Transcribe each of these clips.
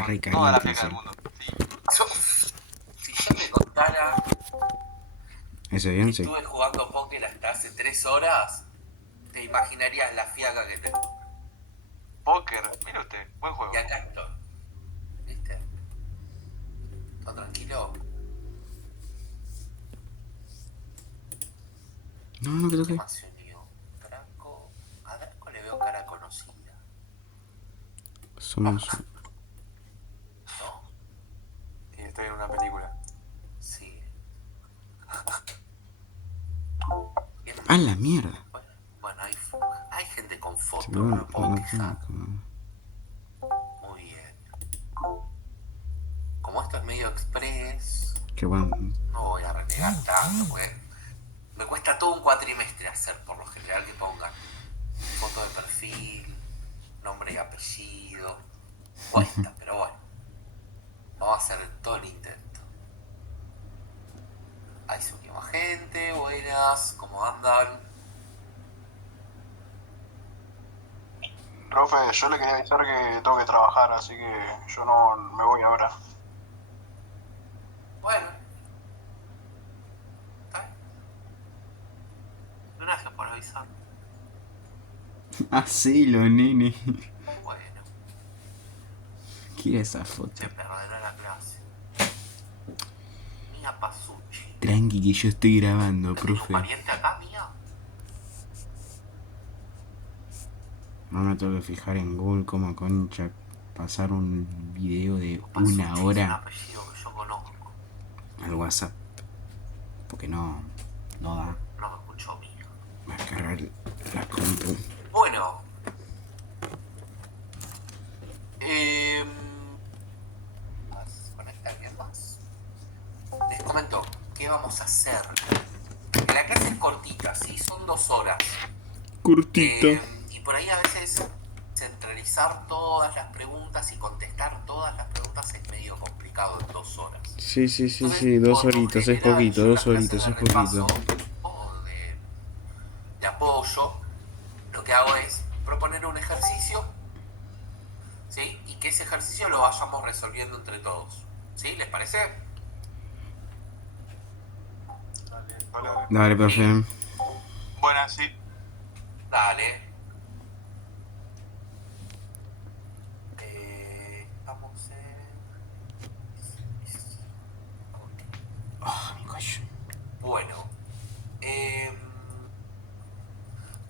está re toda la caliente fiaca eso. del mundo. Sí. Si yo te contara ¿Ese que bien? Sí. estuve jugando póker hasta hace 3 horas, te imaginarías la fiaca que tengo. Póker, mire usted, buen juego. Y acá estoy. ¿Viste? ¿Todo tranquilo? No, que ¿Qué toque. más se unió? Draco. A Draco le veo cara conocida. Somos... ¿No? Y estoy en una película. Sí. ¿Qué más? ¡Ah, la mierda! Bueno, hay gente con Se foto, pegó no una, me puedo una quejar. como... Muy bien. Como esto es medio express, Qué bueno. no voy a renegar tanto, porque me cuesta todo un cuatrimestre hacer, por lo general, que pongan foto de perfil, nombre y apellido. Cuesta, pero bueno. Vamos a hacer todo el intento. Ahí se unió más gente, buenas, ¿cómo andan? Profe, yo le quería avisar que tengo que trabajar, así que yo no me voy ahora. Bueno, está bien. Gracias por avisar. Ah, sí, los nenes. Bueno, ¿Qué era esa foto? se perderá la clase. Mía Pasucci. Tranqui que yo estoy grabando, ¿No tenés un profe. pariente acá, Mía? No me tengo que fijar en Google como concha pasar un video de Pasucci una es un hora apellido que yo conozco. al WhatsApp. Porque no da. No me escuchó, Mía. Va a cargar la compu. Bueno, ¿conecta alguien más? Les comento, ¿qué vamos a hacer? La clase es cortita, ¿sí? Son 2 horas. Cortita. Y por ahí a veces centralizar todas las preguntas y contestar todas las preguntas es medio complicado en 2 horas. Sí, Entonces, 2 por lo horitas, es general, poquito, yo en 2 las clases horitas, de es poquito. repaso o de apoyo, lo que hago es proponer un ejercicio, ¿sí? Y que ese ejercicio lo vayamos resolviendo entre todos. ¿Sí? ¿Les parece? Vale. Dale, profe. Buenas, sí. Dale. Estamos en... Oh, mi cuello. Bueno.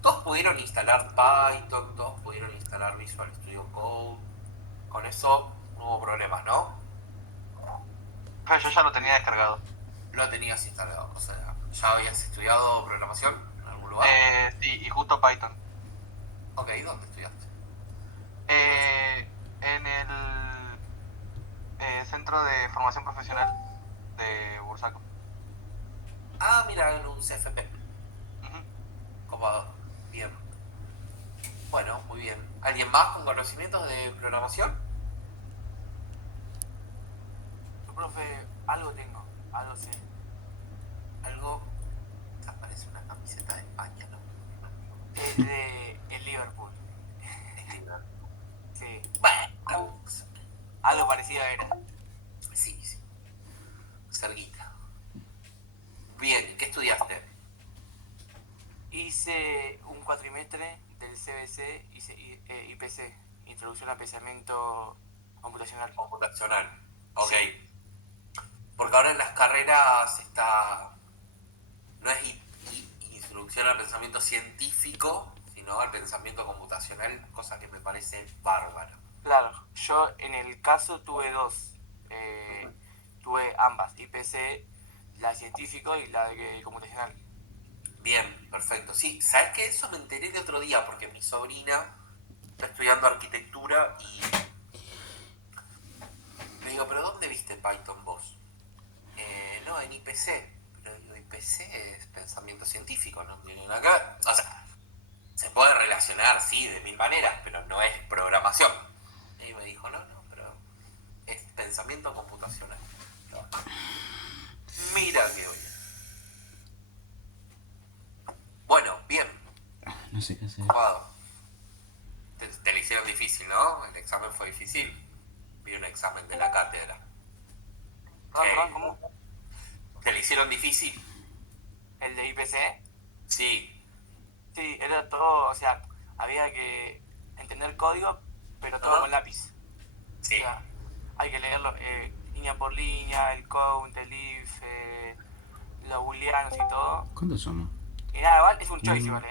Todos pudieron instalar Python, todos pudieron instalar Visual Studio Code. Con eso no hubo problemas, ¿no? Pero yo ya lo tenía descargado. Lo tenías instalado. O sea, ¿ya habías estudiado programación en algún lugar? Sí, y justo Python. Ok, ¿dónde estudiaste? En el Centro de Formación Profesional de Bursaco. Ah, mira, en un CFP. Ujú. Copado. Bien. Bueno, muy bien. ¿Alguien más con conocimientos de programación? Yo, profe, algo tengo, algo sé. Algo. Esa parece una camiseta de España, ¿no? Es de el Liverpool. Sí, Bueno, algo parecido era. sí, sí. Cerguita. Bien, ¿qué estudiaste? Hice un cuatrimestre del CBC, hice IPC, Introducción al Pensamiento Computacional. Computacional. Ok. Porque ahora en las carreras está. No es introducción al pensamiento científico, sino al pensamiento computacional, cosa que me parece bárbara. Claro, yo en el caso tuve dos. Tuve ambas, IPC, la científico y la de computacional. Bien, perfecto. Sí, ¿sabes qué? Eso me enteré de otro día porque mi sobrina está estudiando arquitectura y le digo, ¿pero dónde viste Python vos? No, en IPC. Pero digo, IPC es pensamiento científico, no tiene nada que ver. O sea, se puede relacionar, sí, de mil maneras, pero no es programación. Y me dijo, no, pero es pensamiento computacional. Mira que bien. Bueno, bien, No sé qué hacer. copado. Te lo hicieron difícil, ¿no? El examen fue difícil. vi un examen de la cátedra. Perdón, ¿cómo? ¿Te lo hicieron difícil? ¿El de IPC? Sí. Sí, era todo, o sea, había que entender código, pero todo Ajá. con lápiz. Sí. O sea, hay que leerlo línea por línea, el count, el if, los booleanos y todo. ¿Cuántos somos? Y nada, igual es un choice igual,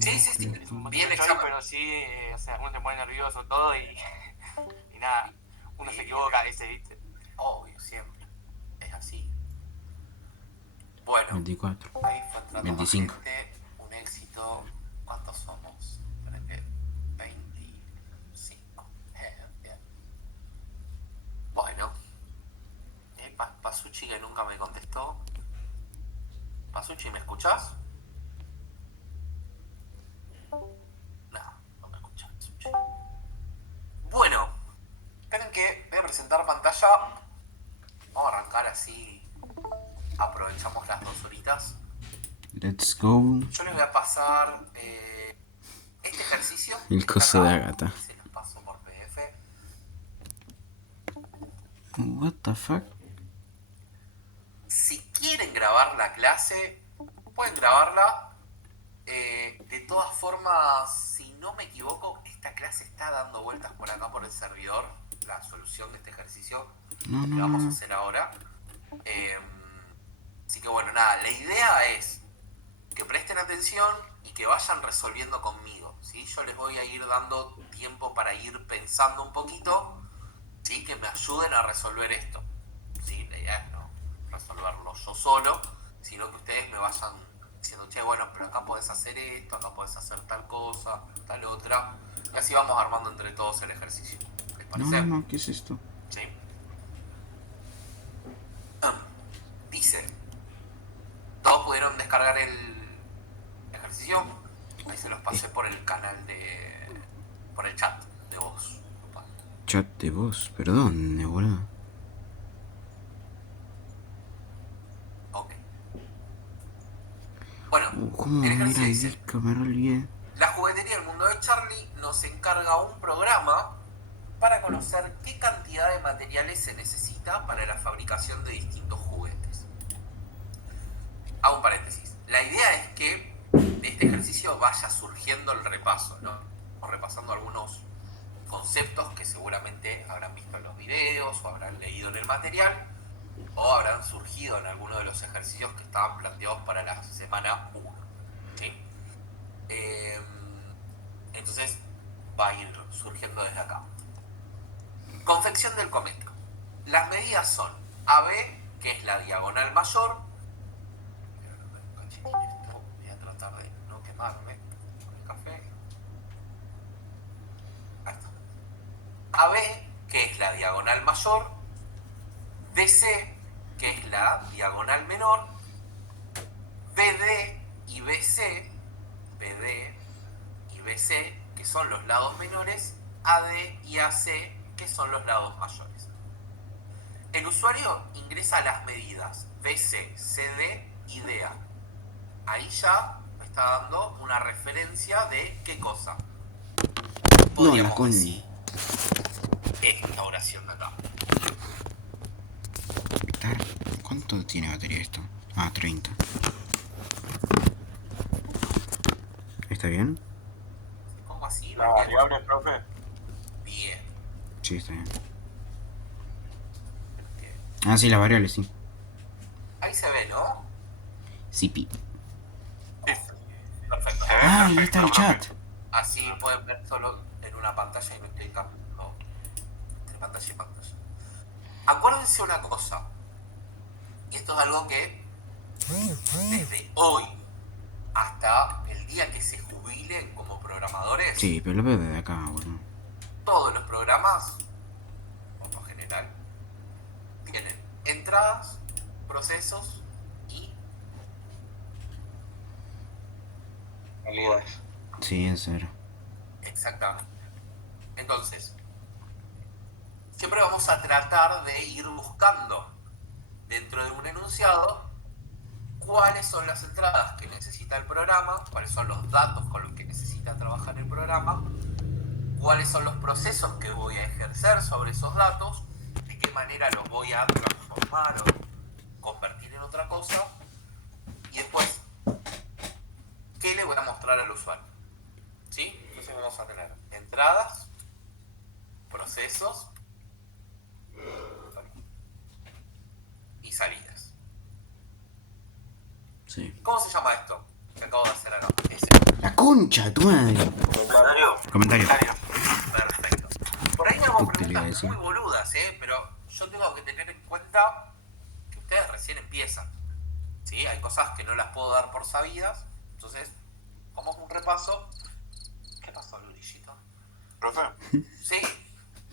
Sí, sí, sí. Es un Vi el choice, examen. pero sí, o sea, uno se pone nervioso todo y, y nada, uno se equivoca a veces, ¿viste? Obvio, siempre. Es así. Bueno, 24. ahí fue entrando 25. más gente. Un éxito. ¿Cuántos somos? Espera que 25. Bien. Bueno. Pasucci que nunca me contestó. Pasucci, ¿me escuchás? No me escuchás, Pasucci. Bueno. Esperen que voy a presentar pantalla. Vamos a arrancar así. Aprovechamos las 2 horitas. Let's go. Yo les voy a pasar este ejercicio. El coso de Agatha. Se los paso por PDF. What the fuck? Si quieren grabar la clase, pueden grabarla. De todas formas, si no me equivoco, esta clase está dando vueltas por acá por el servidor. La solución de este ejercicio No, que no, vamos a no. hacer ahora. Así que bueno, nada, la idea es que presten atención y que vayan resolviendo conmigo, ¿sí? Yo les voy a ir dando tiempo para ir pensando un poquito, ¿sí? Que me ayuden a resolver esto, ¿sí? La idea es no resolverlo yo solo, sino que ustedes me vayan diciendo, che, bueno, pero acá podés hacer esto, acá podés hacer tal cosa, tal otra, y así vamos armando entre todos el ejercicio. ¿Les No, parece? no, ¿qué es esto? ¿Sí? Dice, ¿todos pudieron descargar el ejercicio? Ahí se los pasé por el canal por el chat de voz. Chat de voz, perdón, boludo. Ok. Bueno, ¿Cómo el era ejercicio el dice, disco? Me lo olvidé. la juguetería del mundo de Charlie nos encarga un programa para conocer qué cantidad de materiales se necesita para la fabricación de distintos juguetes. Hago un paréntesis. La idea es que de este ejercicio vaya surgiendo el repaso, ¿no? O repasando algunos conceptos que seguramente habrán visto en los videos o habrán leído en el material o habrán surgido en alguno de los ejercicios que estaban planteados para la semana 1. ¿Sí? Entonces va a ir surgiendo desde acá. Confección del cometa. Las medidas son AB, que es la diagonal mayor. Voy a tratar de no quemarme con el café. Ahí está. AB, que es la diagonal mayor. DC, que es la diagonal menor. BD y BC, que son los lados menores. AD y AC, que son los lados mayores. El usuario ingresa las medidas BC, CD y DA. Ahí ya me está dando una referencia de qué cosa. No, la coña. decir esta oración de acá. ¿Cuánto tiene batería esto? Ah, 30. ¿Está bien? ¿Cómo así? ¿La variable, profe? Bien. Sí, está bien. Ah, sí, las variables, sí. Ahí se ve, ¿no? Sí, pi. Perfecto. Ah, ahí está el chat. Así pueden ver solo en una pantalla y no estoy cambiando entre pantalla y pantalla. Acuérdense una cosa, y esto es algo que desde hoy hasta el día que se jubilen como programadores, Sí, pero lo veo desde acá, boludo. todos los programas, por lo general, tienen entradas, procesos y Salidas. Sí, en serio. exactamente. Entonces, siempre vamos a tratar de ir buscando dentro de un enunciado cuáles son las entradas que necesita el programa, cuáles son los datos con los que necesita trabajar el programa, cuáles son los procesos que voy a ejercer sobre esos datos, de qué manera los voy a transformar o convertir en otra cosa, y después, ¿qué le voy a mostrar al usuario? ¿Sí? Entonces vamos a tener entradas, procesos y salidas. Sí. ¿Cómo se llama esto que acabo de hacer acá? La concha de tu madre. Comentario. Perfecto. Por ahí me hago Útil, iba a preguntas decir. muy boludas, pero yo tengo que tener en cuenta que ustedes recién empiezan. ¿Sí? Hay cosas que no las puedo dar por sabidas. Entonces, vamos a un repaso. ¿Qué pasó, Lurillito? Profe, Sí,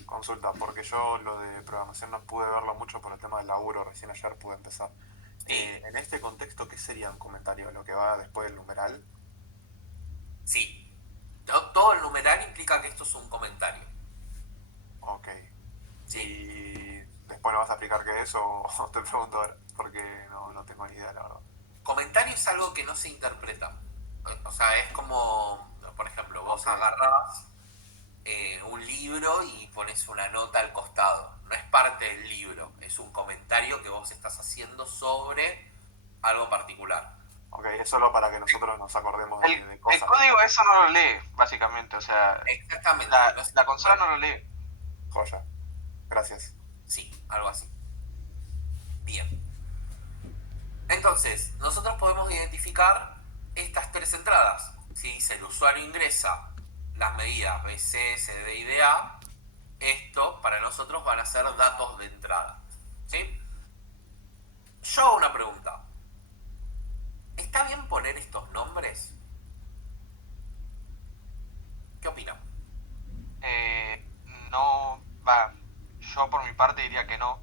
consulta, porque yo lo de programación no pude verlo mucho por el tema del laburo, recién ayer pude empezar. Sí. En este contexto, ¿qué sería un comentario? ¿Lo que va después del numeral? sí. Todo el numeral implica que esto es un comentario. Ok. Sí. ¿Y después nos vas a explicar qué es o te pregunto ahora? Porque no tengo ni idea, la verdad. Comentario es algo que no se interpreta. O sea, es como, por ejemplo, vos Ok. agarrás un libro y pones una nota al costado. No es parte del libro, es un comentario que vos estás haciendo sobre algo particular. Ok, es solo para que nosotros nos acordemos de El cosas. código eso no lo lee, básicamente. O sea, Exactamente. la consola no lo lee. Joya. Gracias. Sí, algo así. Bien. Entonces, nosotros podemos identificar estas tres entradas. Si el usuario ingresa las medidas BC, CD y DA, esto para nosotros van a ser datos de entrada. ¿Sí? Yo hago una pregunta. ¿Está bien poner estos nombres? ¿Qué opinan? No va. Yo por mi parte diría que no.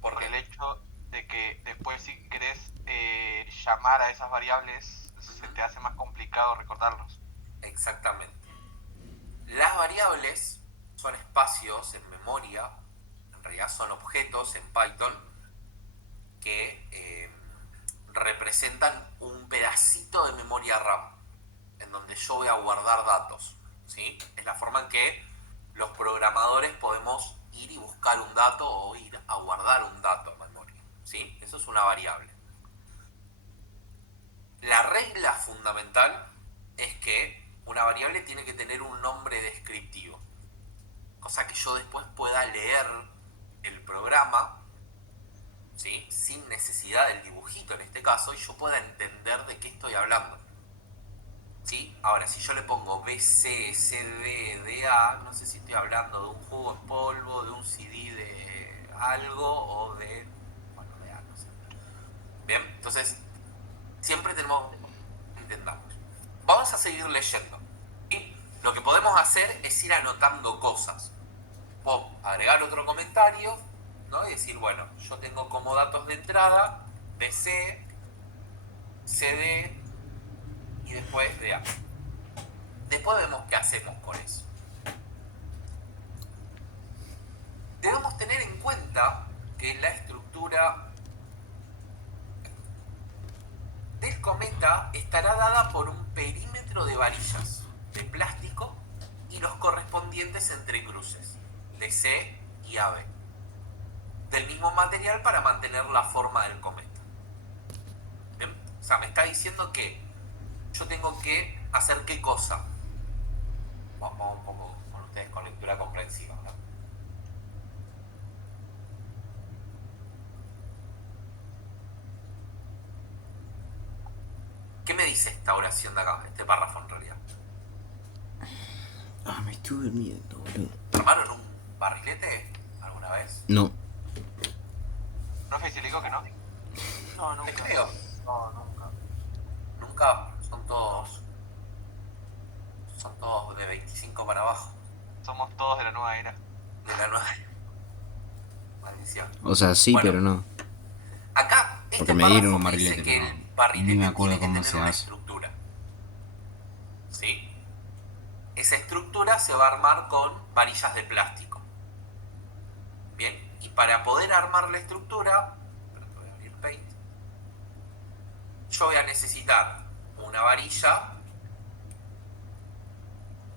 ¿Por Por qué? el hecho de que después si querés llamar a esas variables, se te hace más complicado recordarlos. Exactamente. Las variables son espacios en memoria, en realidad son objetos en Python que representan un pedacito de memoria RAM en donde yo voy a guardar datos. ¿Sí? Es la forma en que los programadores podemos ir y buscar un dato o ir a guardar un dato en memoria. ¿Sí? Eso es una variable. La regla fundamental es que una variable tiene que tener un nombre descriptivo, cosa que yo después pueda leer el programa, ¿sí? Sin necesidad del dibujito en este caso, y yo pueda entender de qué estoy hablando. ¿Sí? Ahora, si yo le pongo BC, CD, DA, no sé si estoy hablando de un jugo en polvo, de un CD de algo o de... bueno, de A, no sé. Bien, entonces siempre tenemos que entendamos. Vamos a seguir leyendo. Y lo que podemos hacer es ir anotando cosas. Puedo agregar otro comentario, ¿no? Y decir, bueno, yo tengo como datos de entrada BC, CD y después DA. Después vemos qué hacemos con eso. Debemos tener en cuenta que la estructura del cometa estará dada por un perímetro de varillas de plástico y los correspondientes entrecruces de C y AB del mismo material para mantener la forma del cometa. ¿Bien? O sea, me está diciendo que yo tengo que hacer qué cosa. Vamos un poco con ustedes con lectura comprensiva, ¿no? ¿Qué me dice esta oración de acá, este párrafo en realidad? Ah, me estuve durmiendo, boludo. ¿Armaron un barrilete alguna vez? No. Profe, si le digo que no. No, Te nunca. creo. No, nunca. Nunca. Son todos de 25 para abajo. Somos todos de la nueva era. De la nueva. Maldición. O sea, sí, Bueno, pero no. acá, Porque este me dieron párrafo un me dice barrilete, que pero el barrilete ni me acuerdo tiene que cómo tener se una hace. estructura. ¿Sí? Esa estructura se va a armar con varillas de plástico. Bien, y para poder armar la estructura, voy a abrir Paint, yo voy a necesitar una varilla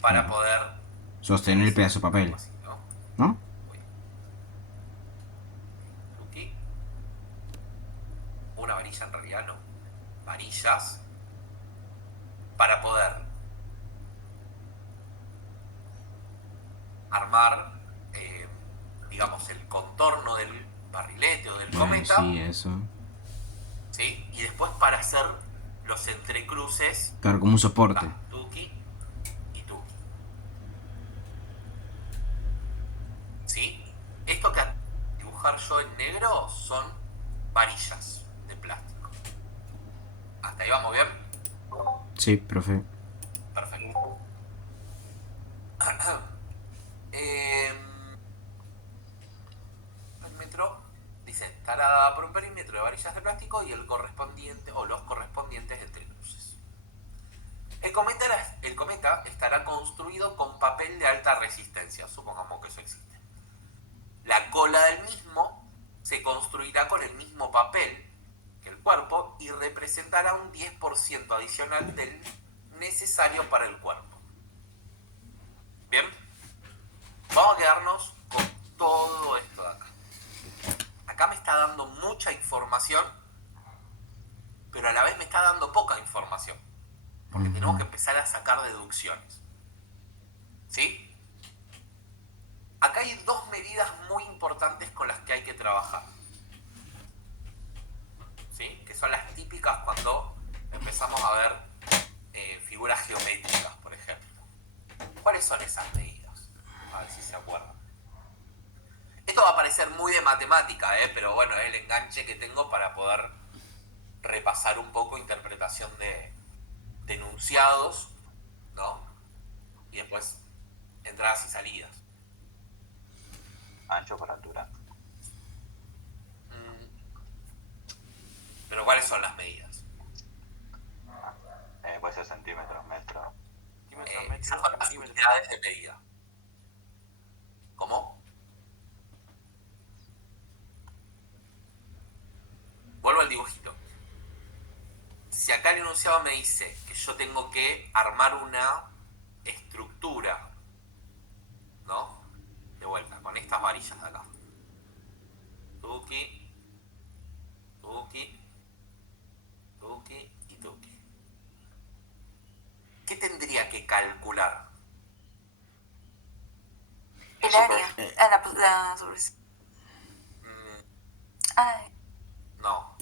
para poder Sostener el pedazo de papel, Así, ¿no? ¿no? Tuki. Una varilla en realidad no. Varillas para poder armar, digamos, el contorno del barrilete o del cometa. Sí, eso. ¿Sí? Y después para hacer los entrecruces. Claro, como un soporte. Tuki y Tuki. ¿Sí? Esto que dibujar yo en negro son varillas de plástico. ¿Hasta ahí vamos bien? Sí, profe. Perfecto. Perímetro dice estará por un perímetro de varillas de plástico y el correspondiente o los correspondientes entrecruces. El cometa estará construido con papel de alta resistencia, supongamos que eso existe. La cola del mismo se construirá con el mismo papel que el cuerpo y representará un 10% adicional del necesario para el cuerpo. Bien, vamos a quedarnos con todo esto de acá. Acá me está dando mucha información, pero a la vez me está dando poca información, porque tenemos que empezar a sacar deducciones. ¿Sí? Acá hay dos medidas muy importantes con las que hay que trabajar. ¿Sí? Que son las típicas cuando empezamos a ver figuras geométricas, por ejemplo. ¿Cuáles son esas medidas? A ver si se acuerdan. Esto va a parecer muy de matemática, pero bueno, es el enganche que tengo para poder repasar un poco interpretación de enunciados, ¿no? Y después entradas y salidas. Ancho por altura. Pero ¿cuáles son las medidas? Puede ser centímetros, metros. Esas son las unidades de medida. ¿Cómo? Vuelvo al dibujito. Si acá el enunciado me dice que yo tengo que armar una estructura, ¿no? De vuelta, con estas varillas de acá. Tuki, Tuki, Tuki y Tuki. ¿Qué tendría que calcular? El área. La superficie. Ay. No.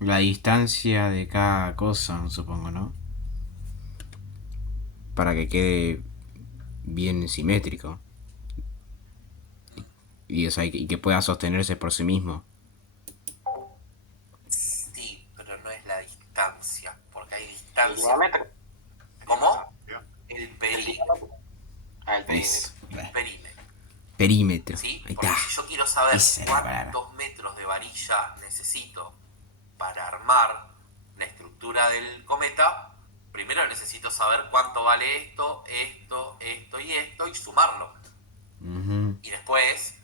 La distancia de cada cosa, supongo, ¿no? Para que quede bien simétrico. Y, o sea, y que pueda sostenerse por sí mismo. Sí, pero no es la distancia, porque hay distancia. ¿El diámetro? ¿Cómo? El perímetro. Ah, el Es, Perímetro. perímetro. ¿Sí? Ahí Porque está. si yo quiero saber Esa es la palabra. cuántos metros de varilla necesito para armar la estructura del cometa, primero necesito saber cuánto vale esto, esto, esto y esto y sumarlo. Y después,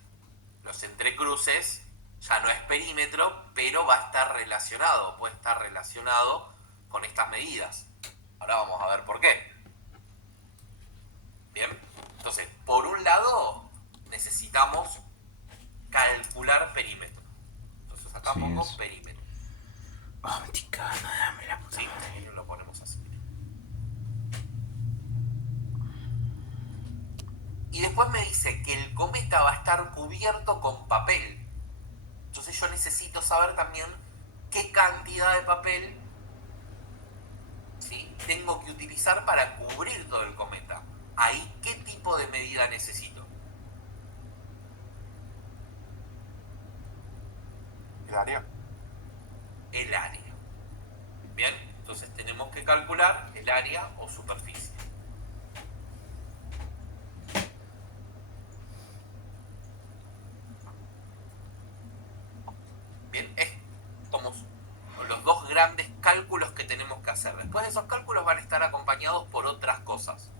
los entrecruces ya no es perímetro, pero va a estar relacionado, puede estar relacionado con estas medidas. Ahora vamos a ver por qué. Bien, entonces, por un lado, necesitamos calcular perímetro. Entonces acá Sí, pongo es. perímetro. Oh, me estoy cagando de hambre, la puta Sí, madre. lo ponemos así. Y después me dice que el cometa va a estar cubierto con papel. Entonces yo necesito saber también qué cantidad de papel, ¿sí?, tengo que utilizar para cubrir todo el cometa. Ahí, ¿qué tipo de medida necesito? ¿El área? El área. Bien, entonces tenemos que calcular el área o superficie. Bien, es como los dos grandes cálculos que tenemos que hacer. Después de esos cálculos van a estar acompañados por otras cosas,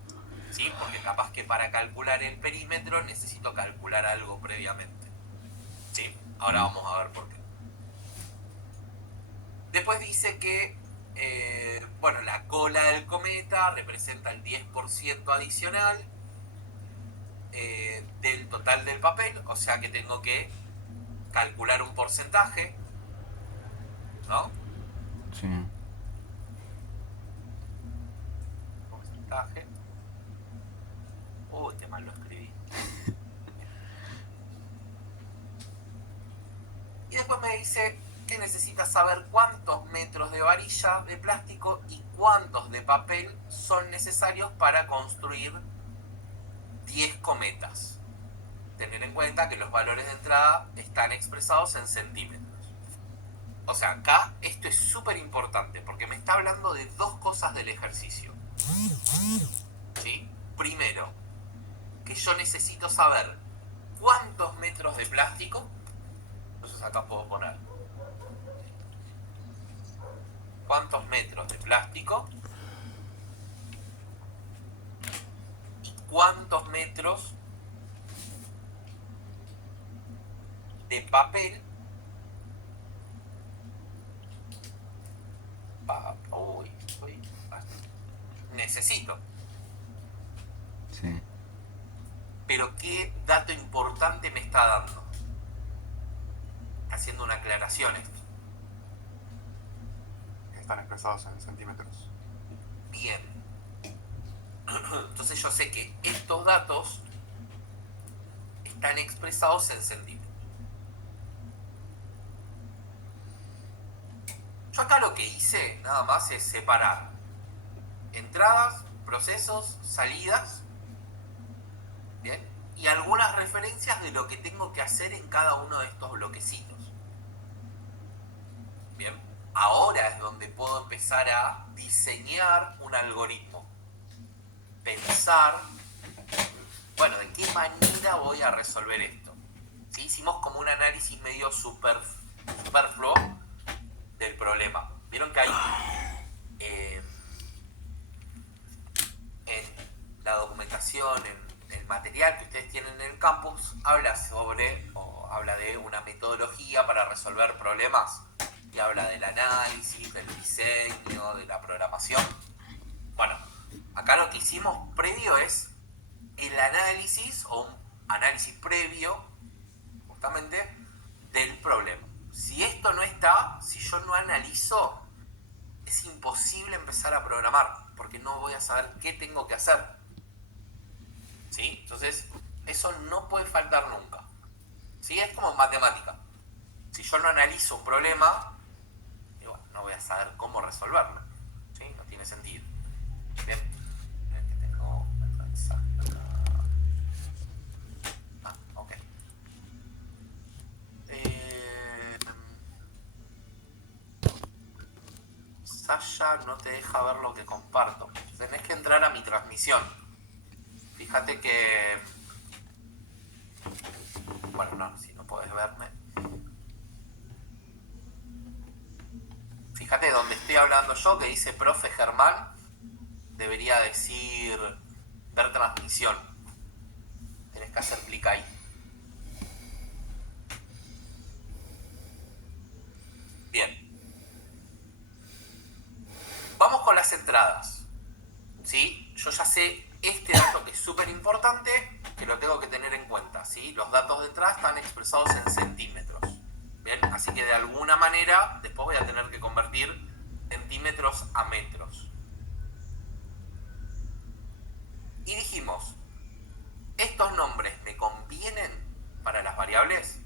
¿sí? Porque capaz que para calcular el perímetro necesito calcular algo previamente, ¿sí? Ahora vamos a ver por qué. Después dice que, bueno, la cola del cometa representa el 10% adicional del total del papel, o sea que tengo que calcular un porcentaje, ¿no? Sí. Porcentaje. Uy, qué mal lo escribí. Y después me dice que necesita saber cuántos metros de varilla de plástico y cuántos de papel son necesarios para construir 10 cometas. Tener en cuenta que los valores de entrada están expresados en centímetros. O sea, acá esto es súper importante porque me está hablando de dos cosas del ejercicio. ¿Sí? Primero, que yo necesito saber cuántos metros de plástico. Entonces acá puedo poner cuántos metros de plástico y cuántos metros de papel. Necesito. Sí. Pero qué dato importante me está dando. Haciendo una aclaración esto. Están expresados en centímetros. Bien. Entonces yo sé que estos datos están expresados en centímetros. Yo acá lo que hice nada más es separar entradas, procesos, salidas, ¿bien? Y algunas referencias de lo que tengo que hacer en cada uno de estos bloquecitos. Bien, ahora es donde puedo empezar a diseñar un algoritmo. Pensar, bueno, de qué manera voy a resolver esto. ¿Sí? Hicimos como un análisis medio superfluo del problema. Vieron que hay en la documentación, en el material que ustedes tienen en el campus, habla de una metodología para resolver problemas y habla del análisis, del diseño, de la programación. Bueno, acá lo que hicimos previo es el análisis o un análisis previo justamente del problema. Si esto no está, si yo no analizo, es imposible empezar a programar porque no voy a saber qué tengo que hacer. ¿Sí? Entonces, eso no puede faltar nunca. ¿Sí? Es como en matemática. Si yo no analizo un problema, bueno, no voy a saber cómo resolverlo. ¿Sí? No tiene sentido. Bien. Ok. Sasha no te deja ver lo que comparto. Tenés que entrar a mi transmisión. Fíjate que... Bueno, no, si no podés verme. Fíjate donde estoy hablando yo, que dice profe Germán, debería decir ver transmisión. Tenés que hacer clic ahí. Bien. Vamos con las entradas. ¿Sí? Yo ya sé este dato que es súper importante, que lo tengo que tener en cuenta. ¿Sí? Los datos de entrada están expresados en centímetros. Bien, así que de alguna manera después voy a tener que convertir centímetros a metros. Y dijimos, ¿estos nombres me convienen para las variables?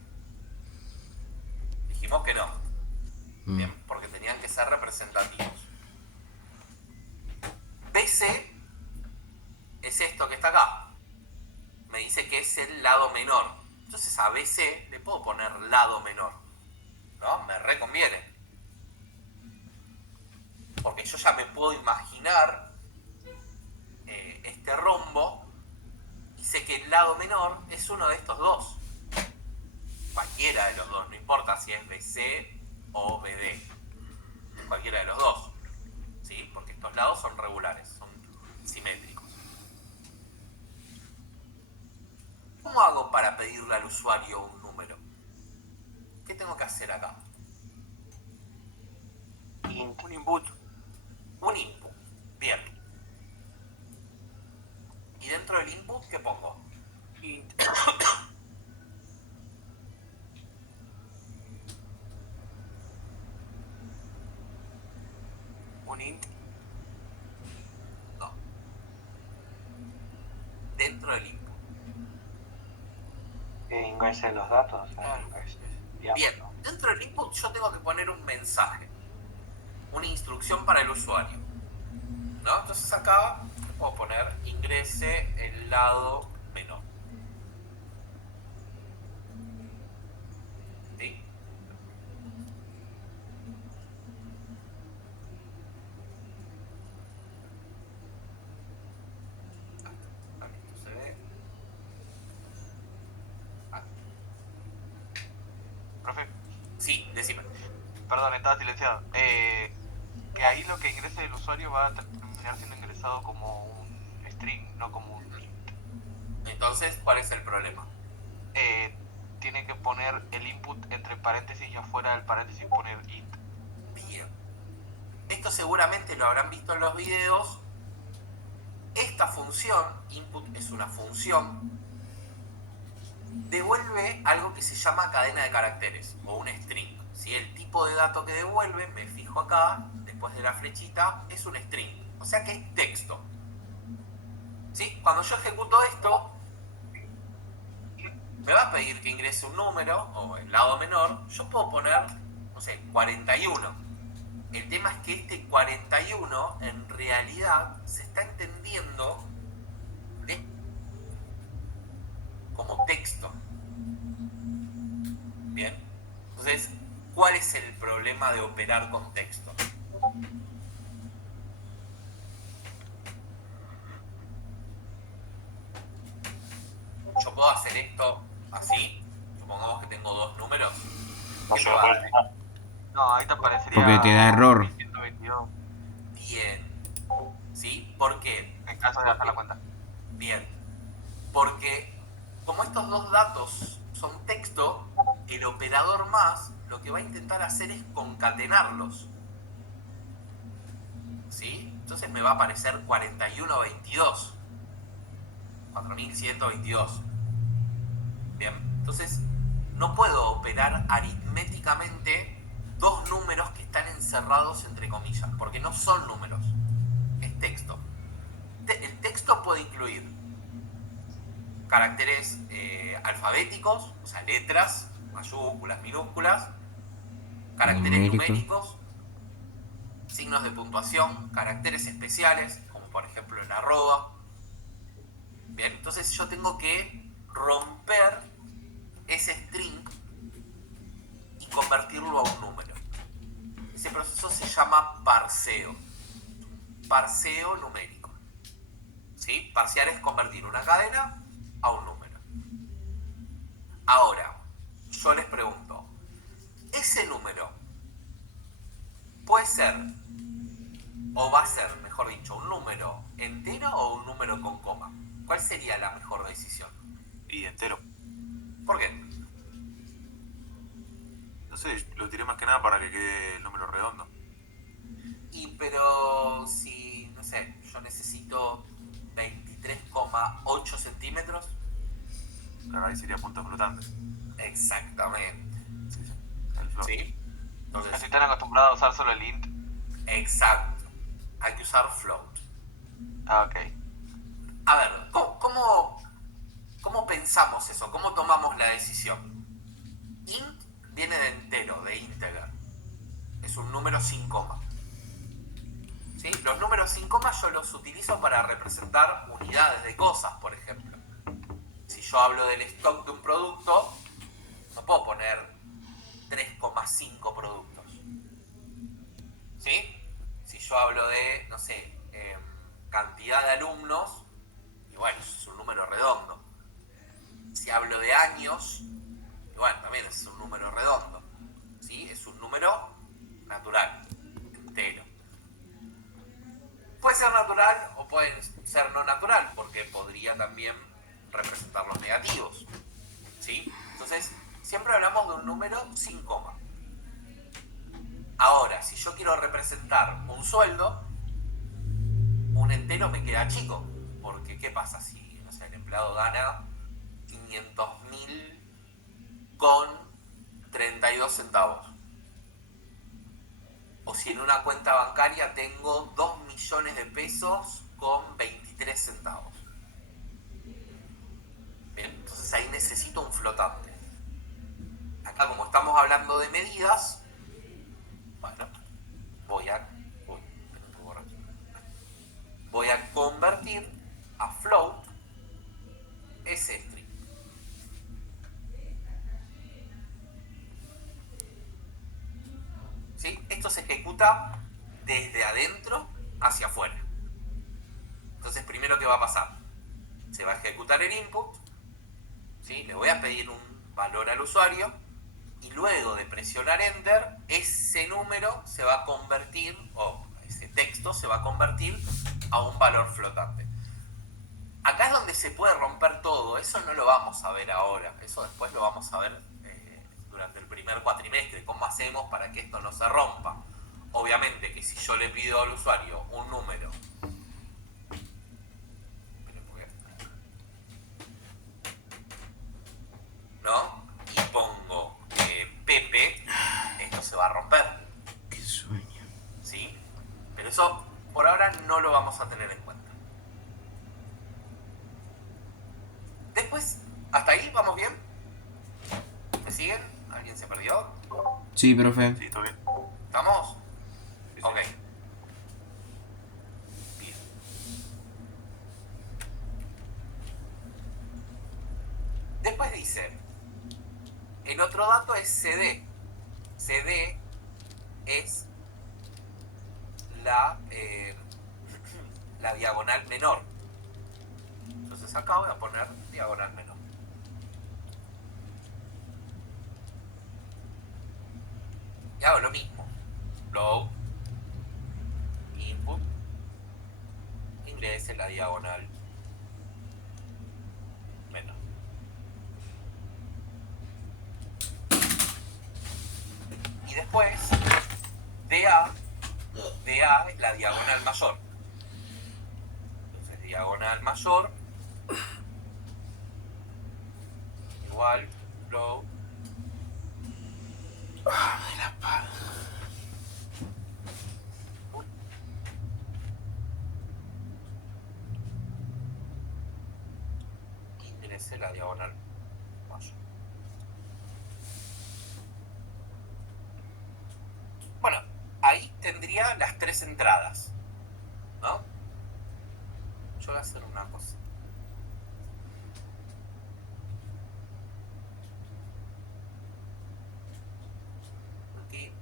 Dijimos que no. Bien, porque tenían que ser representativos. BC es esto que está acá. Me dice que es el lado menor. Entonces a BC le puedo poner lado menor. ¿No? Me reconviene. Porque yo ya me puedo imaginar este rombo y sé que el lado menor es uno de estos dos. Cualquiera de los dos, no importa si es BC o BD. Cualquiera de los dos. ¿Sí? Porque estos lados son regulares, son simétricos. ¿Cómo hago para pedirle al usuario un número? ¿Qué tengo que hacer acá? Un input. Un input. Bien. ¿Y dentro del input qué pongo? un int. No. Dentro del input. Que ingrese los datos. Claro. Digamos, Bien, ¿no? dentro del input yo tengo que poner un mensaje, una instrucción para el usuario, ¿no? Entonces acá puedo poner ingrese el lado menor. ¿Sí? Aquí esto se ve. Aquí. Profe, Sí, decime. perdón, estaba silenciado. Que ahí lo que ingrese el usuario va a terminar siendo ingresado como un string, no como un int. Entonces, ¿cuál es el problema? Tiene que poner el input entre paréntesis y afuera del paréntesis poner int. Bien. Esto seguramente lo habrán visto en los videos. Esta función, input es una función, devuelve algo que se llama cadena de caracteres o un string. Si el tipo de dato que devuelve, me fijo acá, después de la flechita, es un string. O sea que es texto. ¿Sí? Cuando yo ejecuto esto, me va a pedir que ingrese un número o el lado menor. Yo puedo poner, no sé, 41. El tema es que este 41 en realidad se está entendiendo como texto. Bien. Entonces, ¿cuál es el problema de operar con texto? Yo puedo hacer esto así. Supongamos que tengo dos números. No ¿Qué se me va va a a poder dar? No, ahí te aparecería Porque te da error. 122 Bien. ¿Sí? ¿Por qué? en caso de hacer la cuenta. Bien. Porque como estos dos datos son texto, el operador más lo que va a intentar hacer es concatenarlos. ¿Sí? Entonces me va a aparecer 4122. 4122. Bien. Entonces no puedo operar aritméticamente dos números que están encerrados entre comillas, porque no son números, es texto. El texto puede incluir caracteres alfabéticos, o sea, letras, mayúsculas, minúsculas, caracteres numéricos, signos de puntuación, caracteres especiales, como por ejemplo el arroba. Bien, entonces yo tengo que romper ese string y convertirlo a un número. Ese proceso se llama parseo. Parseo numérico. ¿Sí? Parsear es convertir una cadena a un número. Ahora, yo les pregunto, ¿ese número puede ser, o va a ser, mejor dicho, un número entero o un número con coma? ¿Cuál sería la mejor decisión? Y entero. ¿Por qué? No sé, lo tiré más que nada para que quede el número redondo. Pero si, no sé, yo necesito 23,8 centímetros. Claro, ahí sería puntos flotantes. Exactamente. Sí, sí. El float. ¿Sí? Entonces, Si están acostumbrados a usar solo el int. exacto. Hay que usar float. Ah, ok. A ver, ¿cómo pensamos eso? ¿Cómo tomamos la decisión? Int viene de entero, de integer. Es un número sin coma. ¿Sí? Los números sin coma yo los utilizo para representar unidades de cosas, por ejemplo. Si yo hablo del stock de un producto, no puedo poner 3,5 productos. ¿Sí? Si yo hablo de, no sé, cantidad de alumnos, y bueno, es un número redondo. Si hablo de años, y bueno, también es un número redondo. ¿Sí? Es un número natural, entero. Puede ser natural o puede ser no natural, porque podría también representar los negativos. ¿Sí? Entonces, siempre hablamos de un número sin coma. Ahora, si yo quiero representar un sueldo, un entero me queda chico. Porque, ¿qué pasa si, no sé, el empleado gana 500.000 con 32 centavos? o si en una cuenta bancaria tengo 2 millones de pesos con 23 centavos. Bien, entonces ahí necesito un flotante. Acá, como estamos hablando de medidas, bueno, voy a convertir a float ese string. ¿Sí? Esto se ejecuta desde adentro hacia afuera. Entonces, primero, ¿qué va a pasar? Se va a ejecutar el input, ¿sí? Le voy a pedir un valor al usuario y luego de presionar Enter, ese número se va a convertir, o ese texto se va a convertir a un valor flotante. Acá es donde se puede romper todo. Eso no lo vamos a ver ahora. Eso después lo vamos a ver durante el primer cuatrimestre. ¿Cómo hacemos para que esto no se rompa? Obviamente que si yo le pido al usuario un número, ¿no? Y pongo Pepe, esto se va a romper. Qué sueño. ¿Sí? Pero eso por ahora no lo vamos a tener en cuenta. Después, ¿hasta ahí vamos bien? ¿Me siguen? ¿Alguien se perdió? Sí, profe. Sí, todo bien. ¿Estamos? Sí, sí. Ok. Bien. Después dice, el otro dato es CD. CD es la diagonal menor. Entonces acá voy a poner diagonal menor. Y hago lo mismo. Float, input, ingrese la diagonal menor. Y después, DA es la diagonal mayor. Entonces diagonal mayor igual float ingrese la diagonal mayor. Bueno, ahí tendría las 3 entradas, ¿no? Yo voy a hacer una cosa. Aquí.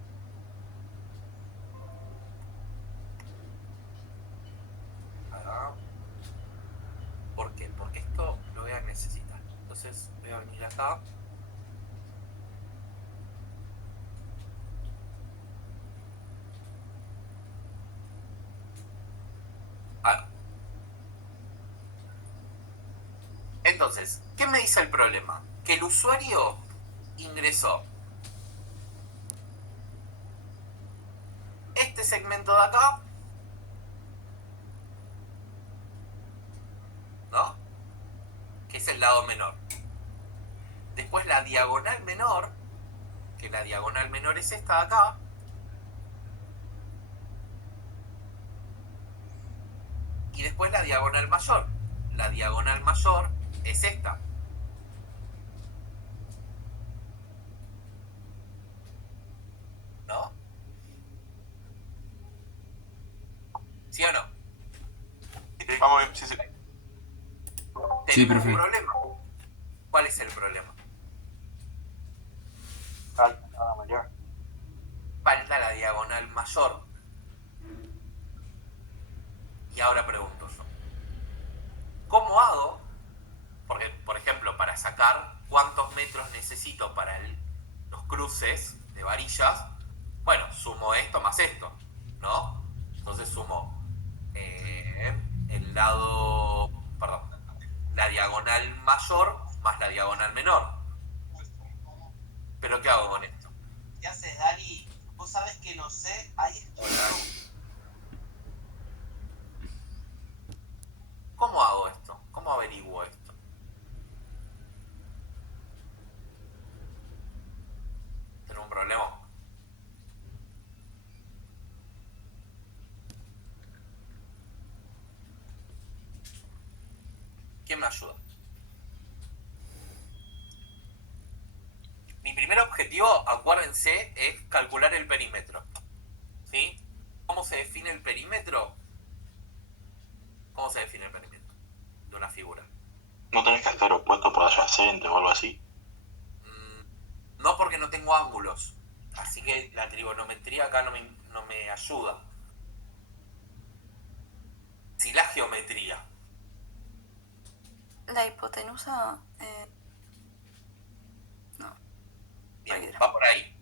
Acá. ¿Por qué? Porque esto lo voy a necesitar. Entonces voy a venir acá. Entonces, ¿qué me dice el problema? Que el usuario ingresó este segmento de acá, ¿no? Que es el lado menor. Después la diagonal menor, que la diagonal menor es esta de acá. Y después la diagonal mayor. La diagonal mayor es esta. ¿No? ¿Sí o no? Vamos bien, sí, sí. Sí, Tenemos profe. un problema. ¿Cuál es el problema? Falta nada mayor. Falta la diagonal mayor. Y ahora pregunto yo, ¿cómo hago? Porque, por ejemplo, para sacar cuántos metros necesito para los cruces de varillas, bueno, sumo esto más esto, ¿no? Entonces sumo el lado, perdón, la diagonal mayor más la diagonal menor. ¿Pero qué hago con esto? ¿Qué haces, Dani? Vos sabés que no sé, ahí estoy. ¿Cómo hago esto? ¿Cómo averiguo esto? ¿Tengo un problema? ¿Quién me ayuda? Mi primer objetivo, acuérdense, es calcular el perímetro. ¿Sí? ¿Cómo se define el perímetro? ¿Cómo se define el perímetro de una figura? ¿No tenés que estar opuesto por adyacente o algo así? No, porque no tengo ángulos. Así que la trigonometría acá no me ayuda. Sí, la geometría. La hipotenusa. No. Bien, va por ahí.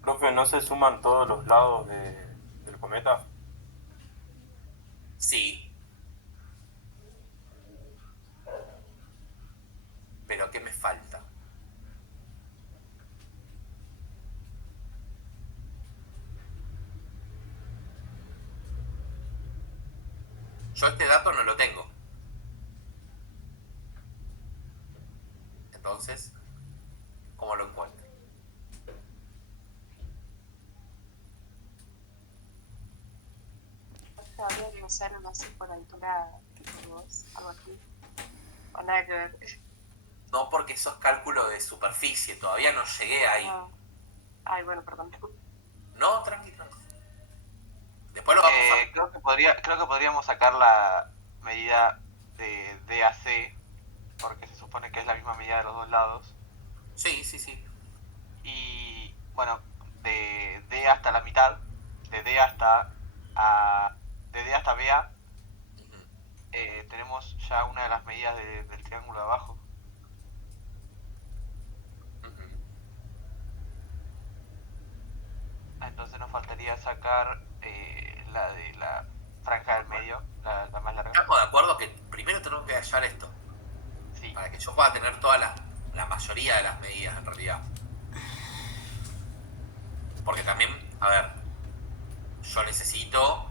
Profe, ¿no se suman todos los lados del cometa? Sí. Pero ¿qué me falta? Yo este dato no lo tengo. Entonces, ¿cómo lo encuentro? Habría que usar algo así por altura, tipo vos, algo así. O nada que ver. No, porque eso es cálculo de superficie. Todavía no llegué ahí. No. Ay, bueno, perdón. No, tranquilo. Después lo vamos a... Creo que podríamos sacar la medida de D a C, porque se supone que es la misma medida de los dos lados. Sí, sí, sí. Y bueno, de D hasta la mitad, de D hasta BA, tenemos ya una de las medidas del triángulo de abajo. Entonces nos faltaría sacar la de la franja del medio, la más larga. Estamos de acuerdo que primero tenemos que hallar esto. Sí. Para que yo pueda tener toda la mayoría de las medidas en realidad. Porque también, a ver, yo necesito,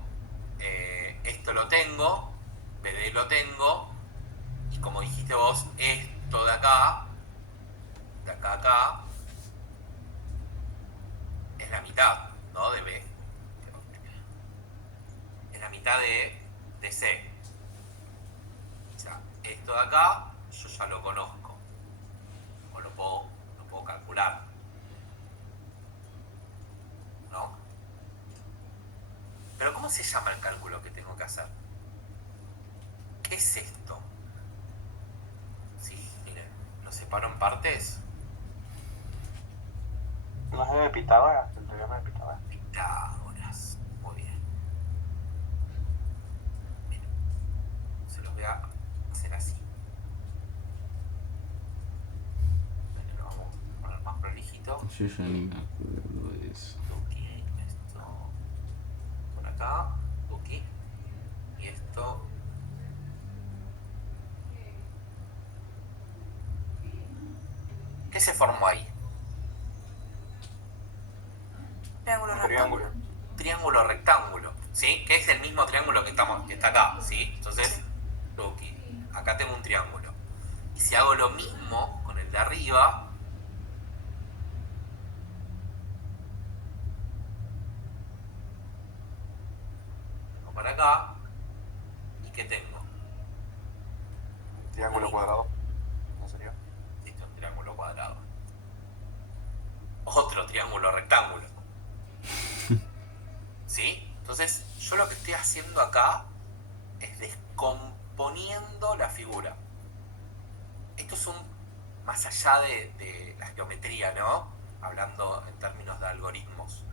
esto lo tengo, BD lo tengo, y como dijiste vos, esto de acá a acá, es la mitad, ¿no? De B. Es la mitad de C. O sea, esto de acá, yo ya lo conozco. O lo puedo calcular. ¿No? Pero ¿cómo se llama el cálculo que tengo que hacer? ¿Qué es esto? Sí, miren, lo separo en partes. ¿No es de Pitágoras? ¿El teorema de Pitágoras? Pitágoras. Muy bien. Miren, se los voy a hacer así. Miren, lo vamos a poner más prolijito. Yo ya ni me acuerdo de eso. Tuki, esto por acá, Tuki, y esto. ¿Qué se formó ahí? Triángulo rectángulo. Triángulo rectángulo, ¿sí? Que es el mismo triángulo que está acá, ¿sí? Entonces, Tuki, acá tengo un triángulo. Y si hago lo mismo con el de arriba, vengo para acá, ¿y qué tengo? Triángulo cuadrado. ¿No sería? Listo, un triángulo cuadrado. Otro triángulo rectángulo. ¿Sí? Entonces, yo lo que estoy haciendo acá es descomponiendo la figura. Esto es más allá de la geometría, ¿no? Hablando en términos de algoritmos.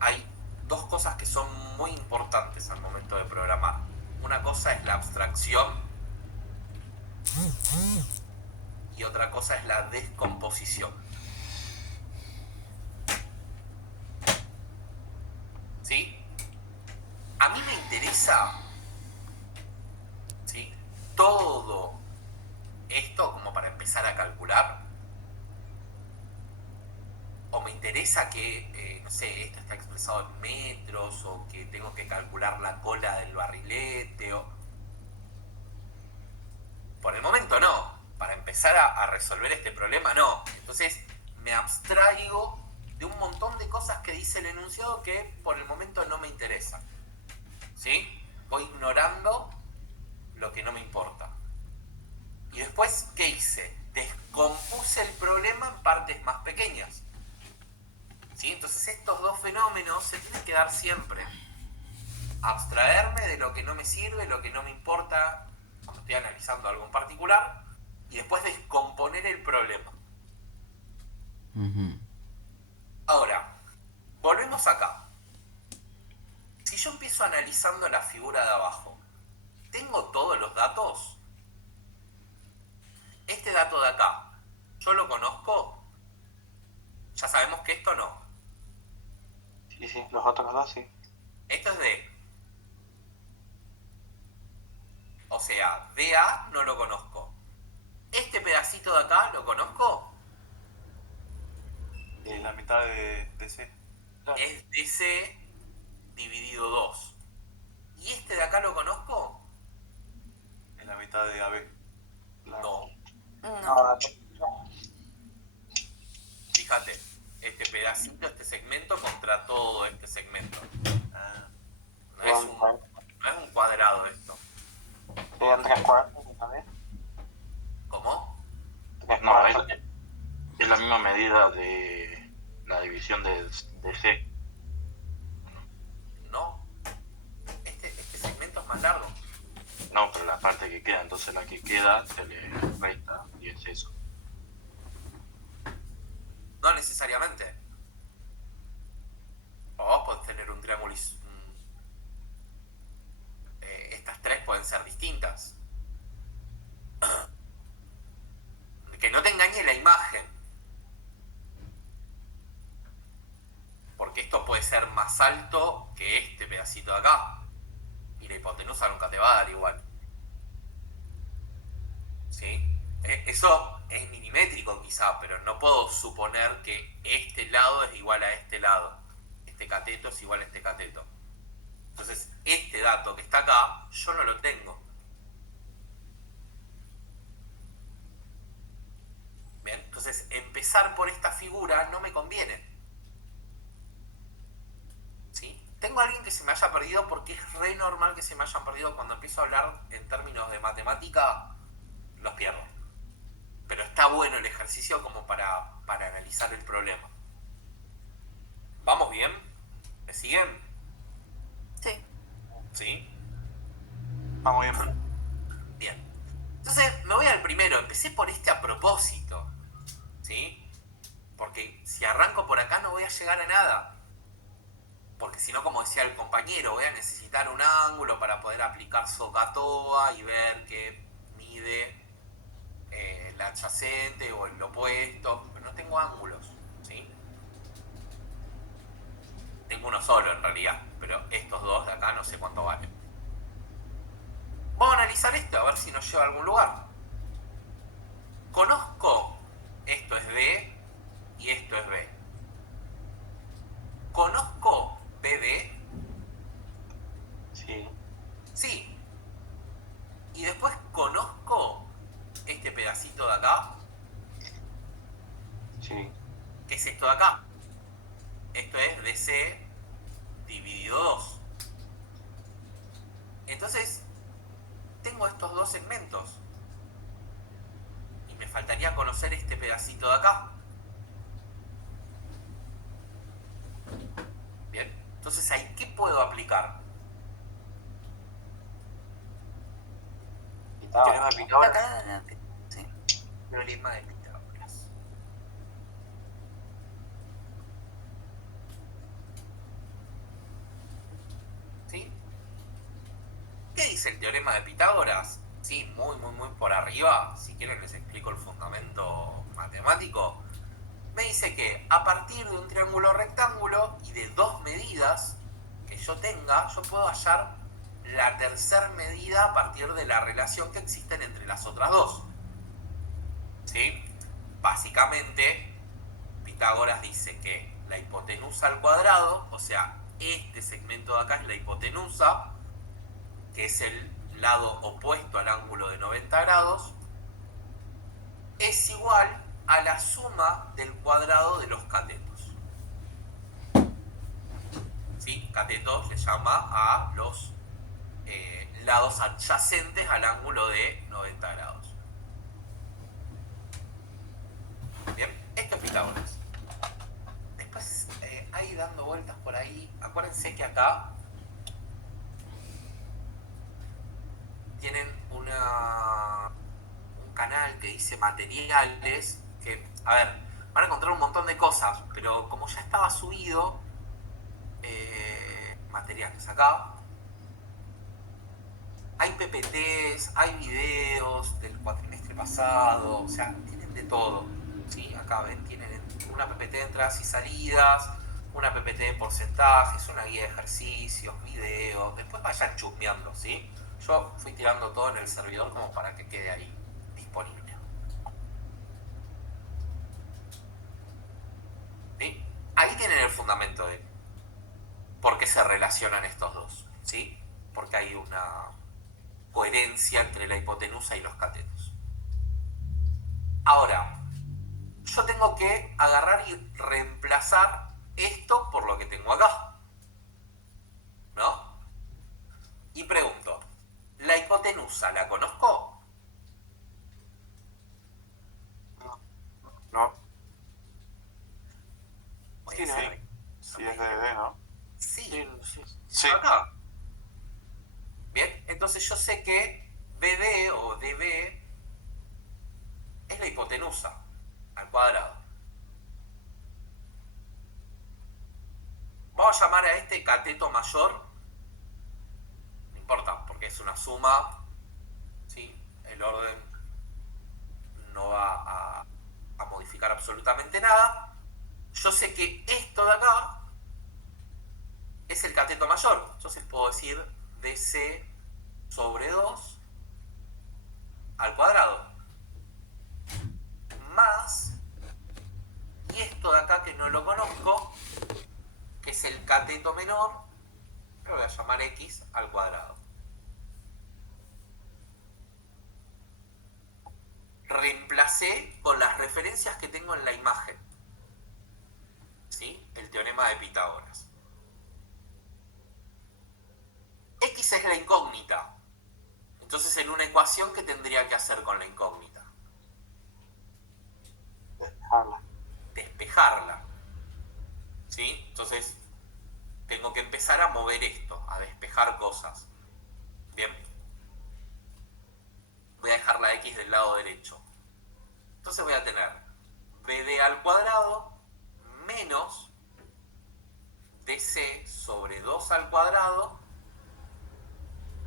Hay dos cosas que son muy importantes al momento de programar. Una cosa es la abstracción y otra cosa es la descomposición. ¿Sí? A mí me interesa, ¿sí?, todo esto como para empezar a calcular. O me interesa que, no sé, esto está expresado en metros, o que tengo que calcular la cola del barrilete, o... Por el momento no. Para empezar a resolver este problema no. Entonces me abstraigo de un montón de cosas que dice el enunciado que por el momento no me interesan. ¿Sí? Voy ignorando lo que no me importa. Y después, ¿qué hice? Descompuse el problema en partes más pequeñas. ¿Sí? Entonces estos dos fenómenos se tienen que dar siempre. Abstraerme de lo que no me sirve, lo que no me importa cuando estoy analizando algo en particular, y después descomponer el problema. Ahora, volvemos acá. Si yo empiezo analizando la figura de abajo, ¿tengo todos los datos? Este dato de acá, ¿yo lo conozco? Ya sabemos que esto no. Sí, sí, los otros dos sí. Esto es D. O sea, DA no lo conozco. ¿Este pedacito de acá lo conozco? La mitad de C. Es DC dividido 2. ¿Y este de acá lo conozco? Es la mitad de AB. No. No. Fíjate, este pedacito, este segmento contra todo este segmento. No es un cuadrado esto. Serían 3/4 también. ¿Cómo? No, es la misma medida de la división de C. No. Este segmento es más largo. No, pero la parte que queda, entonces la que queda se le resta y es eso. No necesariamente. O vos podés tener un triángulo y estas tres pueden ser distintas. Que no te engañe la imagen. Porque esto puede ser más alto que este pedacito de acá. Y la hipotenusa nunca te va a dar igual. ¿Sí? Eso es minimétrico quizá, pero no puedo suponer que este lado es igual a este lado. Este cateto es igual a este cateto. Entonces, este dato que está acá, yo no lo tengo. Bien, entonces empezar por esta figura no me conviene. ¿Sí? Tengo a alguien que se me haya perdido porque es re normal que se me hayan perdido cuando empiezo a hablar en términos de matemática, los pierdo. Pero está bueno el ejercicio como para analizar el problema. ¿Vamos bien? ¿Me siguen? Sí. ¿Sí? Vamos bien. Bien. Entonces me voy al primero. Empecé por este a propósito. ¿Sí? Porque si arranco por acá no voy a llegar a nada. Porque si no, como decía el compañero, voy a necesitar un ángulo para poder aplicar SOHCAHTOA y ver qué mide el adyacente o el opuesto. Pero no tengo ángulos. ¿Sí? Tengo uno solo en realidad, pero estos dos de acá no sé cuánto valen. Vamos a analizar esto a ver si nos lleva a algún lugar. Conozco, esto es D y esto es B. ¿Conozco BD? Sí. Sí. Y después conozco este pedacito de acá. Sí. ¿Qué es esto de acá? Esto es DC dividido 2. Entonces, tengo estos dos segmentos. Y me faltaría conocer este pedacito de acá. Bien. Entonces, ¿ahí qué puedo aplicar? Teorema de Pitágoras. Acá la... Sí. Teorema de Pitágoras. ¿Sí? ¿Qué dice el teorema de Pitágoras? Sí, muy por arriba. Si quieren les explico el fundamento matemático. Me dice que a partir de un triángulo rectángulo y de dos medidas que yo tenga, yo puedo hallar la tercera medida a partir de la relación que existen entre las otras dos. ¿Sí? Básicamente, Pitágoras dice que la hipotenusa al cuadrado, o sea, este segmento de acá es la hipotenusa, que es el lado opuesto al ángulo de 90 grados, es igual a la suma del cuadrado de los catetos. ¿sí? Cateto le llama a los lados adyacentes al ángulo de 90 grados. Bien, esto es Pitágoras. Después, ahí dando vueltas por ahí, acuérdense que acá tienen un canal que dice materiales, que, a ver, van a encontrar un montón de cosas, pero como ya estaba subido, materiales acá, hay PPTs, hay videos del cuatrimestre pasado, o sea, tienen de todo, ¿sí? Acá ven, tienen una PPT de entradas y salidas, una PPT de porcentajes, una guía de ejercicios, videos, después vayan chusmeando, ¿sí? Yo fui tirando todo en el servidor como para que quede ahí disponible. ¿Sí? Ahí tienen el fundamento de por qué se relacionan estos dos, ¿sí? Porque hay una coherencia entre la hipotenusa y los catetos. Ahora, yo tengo que agarrar y reemplazar esto por lo que tengo acá, ¿no? Y pregunto, ¿la hipotenusa la conozco? No. Voy Sí, a hacer- sí es de DD, ¿no? Sí, Sí. acá. Bien, entonces yo sé que BD o DB es la hipotenusa al cuadrado. Vamos a llamar a este cateto mayor. No importa, porque es una suma, ¿sí? El orden no va a modificar absolutamente nada. Yo sé que esto de acá es el cateto mayor. Entonces puedo decir DC sobre 2 al cuadrado. Más, y esto de acá que no lo conozco, que es el cateto menor, lo voy a llamar X al cuadrado. Reemplacé con las referencias que tengo en la imagen, ¿sí? El teorema de Pitágoras. X es la incógnita. Entonces, en una ecuación, ¿qué tendría que hacer con la incógnita? Despejarla. Despejarla. ¿Sí? Entonces, tengo que empezar a mover esto, a despejar cosas. Bien. Voy a dejar la X del lado derecho. Entonces voy a tener BD al cuadrado menos DC sobre 2 al cuadrado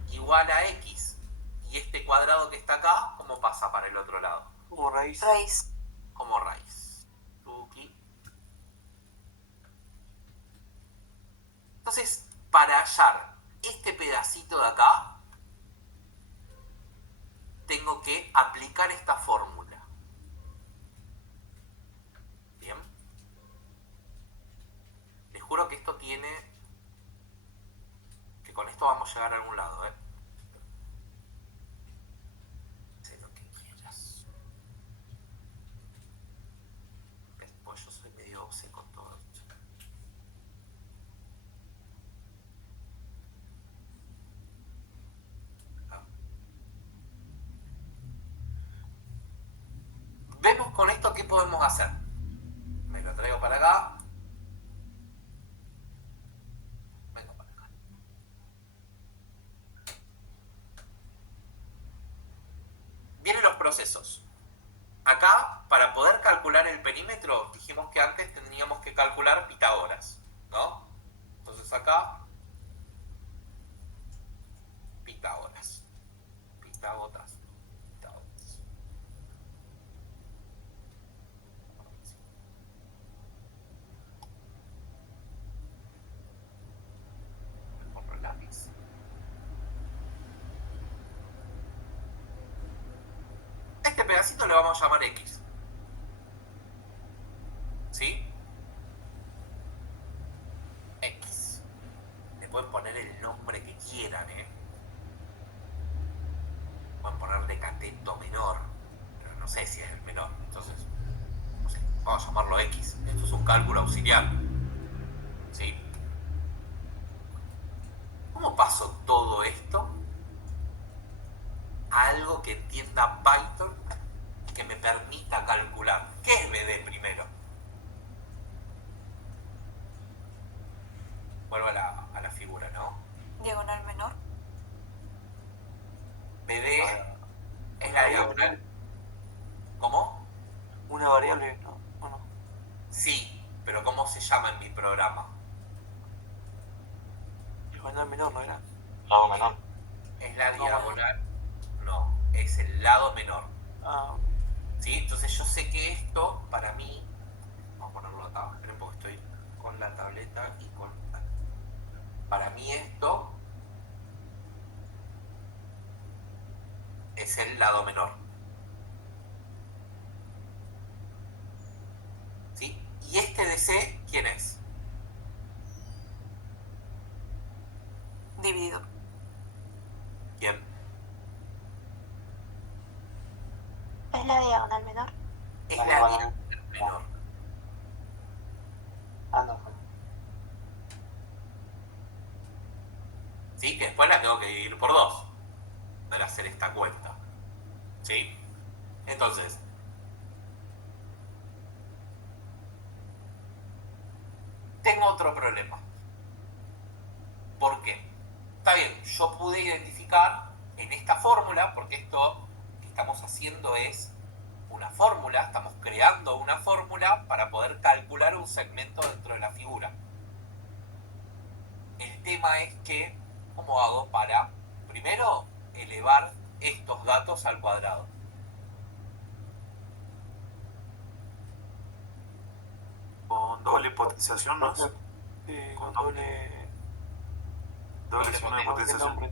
igual a X. Y este cuadrado que está acá, ¿cómo pasa para el otro lado? Como raíz. Raíz. Como raíz. Tuki. Entonces, para hallar este pedacito de acá, tengo que aplicar esta fórmula. Bien. Les juro que esto tiene... que con esto vamos a llegar a algún lado, ¿eh? Sé lo que quieras. Después yo soy medio obseco con todo esto. Vemos con esto qué podemos hacer. Me lo traigo para acá. Vengo para acá. Vienen los procesos. Acá, para poder calcular el perímetro, dijimos que antes tendríamos que calcular Pitágoras, ¿no? Entonces acá, Pitágoras. Pitágoras. Este pedacito le vamos a llamar X. ¿Sí? X. Le pueden poner el nombre que quieran, ¿eh? Pueden ponerle cateto menor, pero no sé si es el menor. Entonces, no sé, vamos a llamarlo X. Esto es un cálculo auxiliar. ¿Sí? que entienda Python que me permita calcular. ¿Qué es BD primero? Vuelvo a la figura, ¿no? Diagonal menor. BD es la diagonal. ¿Cómo? Una variable, ¿no? ¿O no? Sí, pero ¿cómo se llama en mi programa? Diagonal menor, ¿no era? Lado menor. ¿Es la diagonal? No, es el lado menor. Ah, ¿Sí? Entonces yo sé que esto, para mí, vamos a ponerlo acá, esperen porque estoy con la tableta y con... Para mí esto es el lado menor. ¿Sí? ¿Y este de C quién es? Dividido. ¿Quién? Es la diagonal menor. Es La la diagonal diagonal menor. ah, no. ¿Sí? Que después la tengo que dividir por 2 para hacer esta cuenta. ¿Sí? Entonces, tengo otro problema. ¿Por qué? Está bien, yo pude identificar en esta fórmula, porque esto que estamos haciendo es una fórmula, estamos creando una fórmula para poder calcular un segmento dentro de la figura. El tema es que, ¿cómo hago para, primero, elevar estos datos al cuadrado? Con doble potenciación, ¿no? Con doble Signo de potenciación.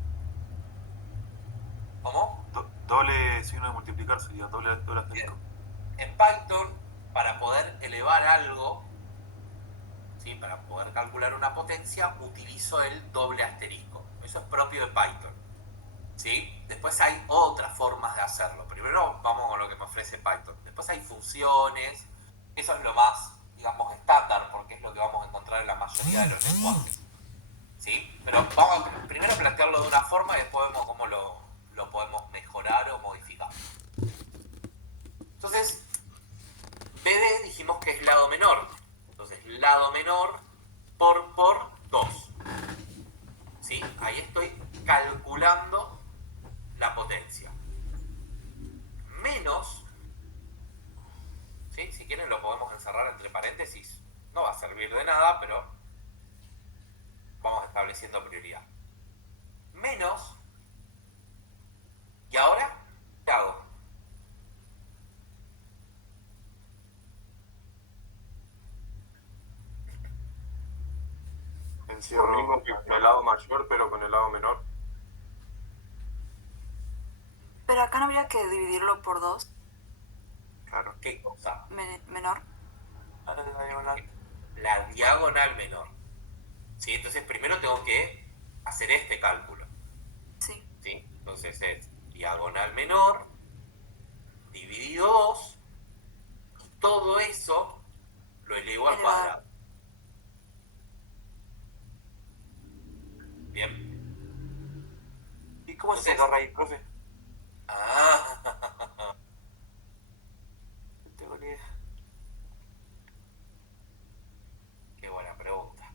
¿Cómo? Doble signo de multiplicar sería doble asterisco. En Python, para poder elevar algo, ¿sí? Para poder calcular una potencia, utilizo el doble asterisco. Eso es propio de Python. ¿Sí? Después hay otras formas de hacerlo. Primero vamos con lo que me ofrece Python. Después hay funciones. Eso es lo más, digamos, estándar, porque es lo que vamos a encontrar en la mayoría de los lenguajes. ¿Sí? Pero vamos a primero plantearlo de una forma y después vemos cómo lo podemos mejorar o modificar. Entonces, BD dijimos que es lado menor. Entonces, lado menor por 2. ¿Sí? Ahí estoy calculando la potencia. Menos, ¿sí? Si quieren lo podemos encerrar entre paréntesis. No va a servir de nada, pero vamos estableciendo prioridad. Menos, ¿y ahora qué hago? Lo mismo que con el lado mayor, pero con el lado menor. Pero acá no habría que dividirlo por 2. Claro. ¿Qué cosa? Menor. la diagonal. La diagonal menor. ¿Sí? Entonces primero tengo que hacer este cálculo. Sí. ¿Sí? Entonces es diagonal menor dividido 2 y todo eso lo elevo al Elevado. cuadrado. Bien. ¿Y cómo se saca raíz, profe? Ah, No tengo ni idea. qué buena pregunta.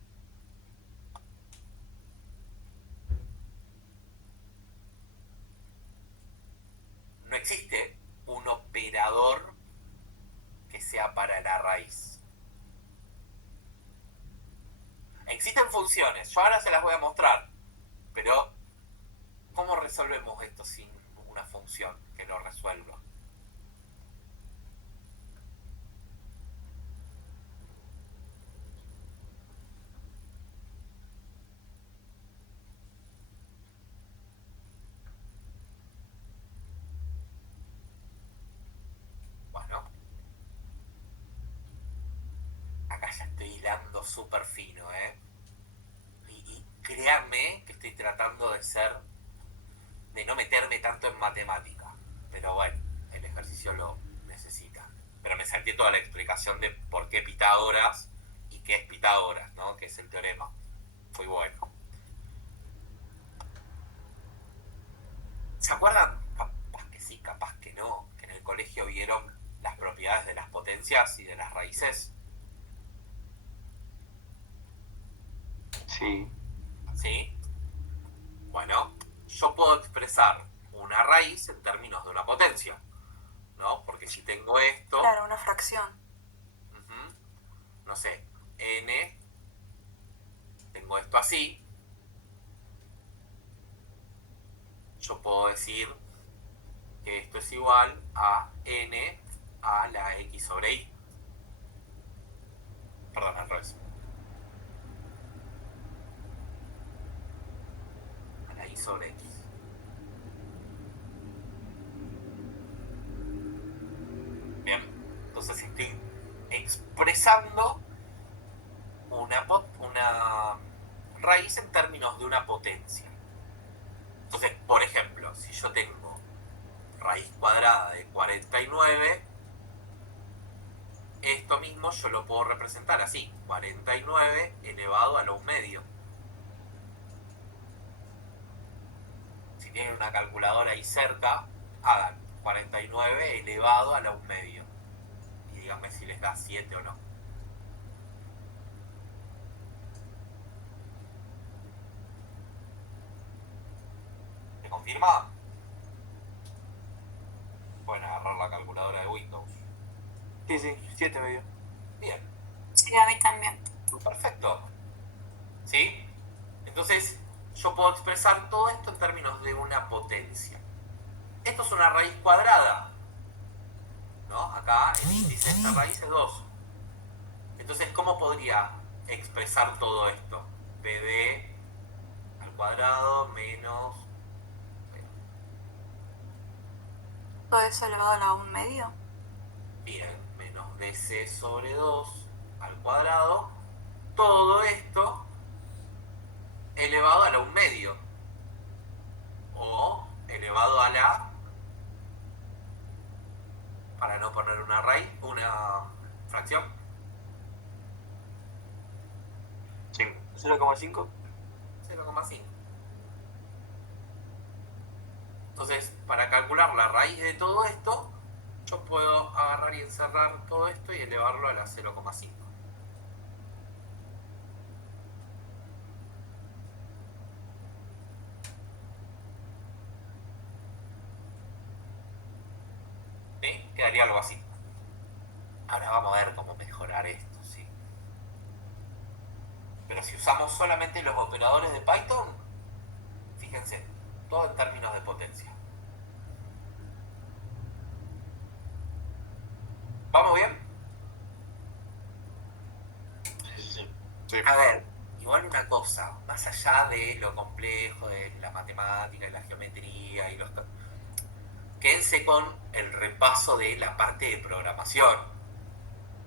No existe un operador que sea para la raíz. Existen funciones, yo ahora se las voy a mostrar, pero ¿cómo resolvemos esto sin una función que lo resuelva? Bueno, acá ya estoy hilando súper fino, ¿eh? Y créanme que estoy tratando de no meterme tanto en matemática. Pero bueno, el ejercicio lo necesita. Pero me salté toda la explicación de por qué Pitágoras y qué es Pitágoras, ¿no? Que es el teorema. Muy bueno. ¿Se acuerdan? Capaz que sí, no, que en el colegio vieron las propiedades de las potencias y de las raíces. Sí. ¿Sí? Bueno, yo puedo expresar una raíz en términos de una potencia, ¿no? Porque si tengo esto, Claro, una fracción. no sé, n, tengo esto así, yo puedo decir que esto es igual a n a la x sobre y. Perdón, al revés. A la y sobre x. Bien, entonces estoy expresando una raíz en términos de una potencia. Entonces, por ejemplo, si yo tengo raíz cuadrada de 49, esto mismo yo lo puedo representar así, 49 elevado a la 1/2. Si tienen una calculadora ahí cerca, hagan 49 elevado a la 1/2 y díganme si les da 7 o no. ¿Se confirma? Pueden agarrar la calculadora de Windows. Sí, 7 me dio. Bien, Sí, a mí también. perfecto. ¿Sí? Entonces, yo puedo expresar todo esto en términos de una potencia. Esto es una raíz cuadrada, ¿no? Acá el índice de esta raíz es 2. Entonces, ¿cómo podría expresar todo esto? PD al cuadrado menos... Todo eso elevado a la 1/2. Bien, menos DC sobre 2 al cuadrado. Todo esto elevado a la 1/2. O elevado a la... Para no poner una raíz, una fracción. 0,5. 0,5. Entonces, para calcular la raíz de todo esto, yo puedo agarrar y encerrar todo esto y elevarlo a la 0,5. ¿Sí? Quedaría algo así. Ahora vamos a ver cómo mejorar esto, ¿sí? Pero si usamos solamente los operadores de Python, fíjense, todo en términos de potencia. ¿Vamos bien? Sí. A ver, igual una cosa, más allá de lo complejo de la matemática y la geometría y los... Quédense con el repaso de la parte de programación,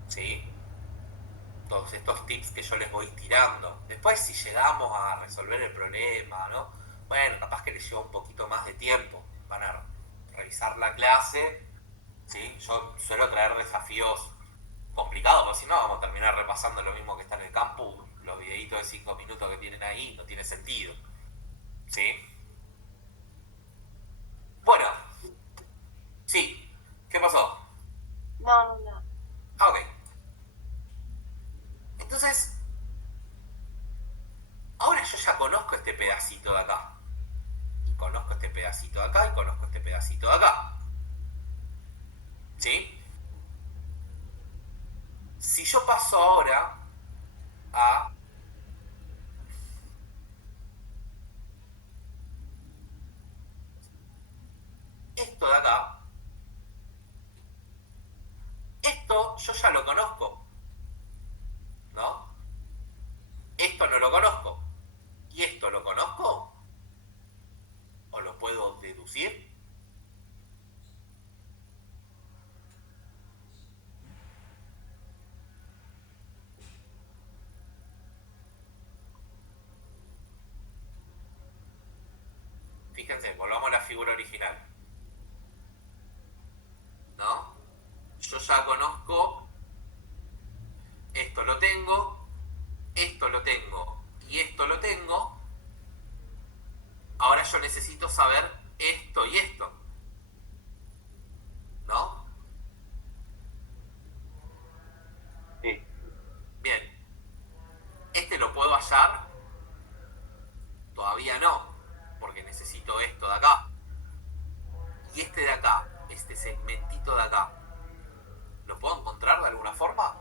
¿sí? Todos estos tips que yo les voy tirando. Después, si llegamos a resolver el problema, ¿no? Bueno, capaz que les lleva un poquito más de tiempo. Van a revisar la clase, ¿sí? Yo suelo traer desafíos complicados, porque si no vamos a terminar repasando lo mismo que está en el campus. Los videitos de 5 minutos que tienen ahí no tiene sentido, ¿sí? Bueno, sí, ¿qué pasó? No. Ah, ok. Entonces, ahora yo ya conozco este pedacito de acá. Y conozco este pedacito de acá y conozco este pedacito de acá. ¿Sí? Si yo paso ahora a esto de acá, esto yo ya lo conozco, ¿no? Esto no lo conozco. ¿Y esto lo conozco? ¿O lo puedo deducir? Fíjense, volvamos a la figura original, ¿no? Yo ya conozco, esto lo tengo, esto lo tengo y esto lo tengo. Ahora yo necesito saber esto y esto. segmentito de acá, ¿lo puedo encontrar de alguna forma?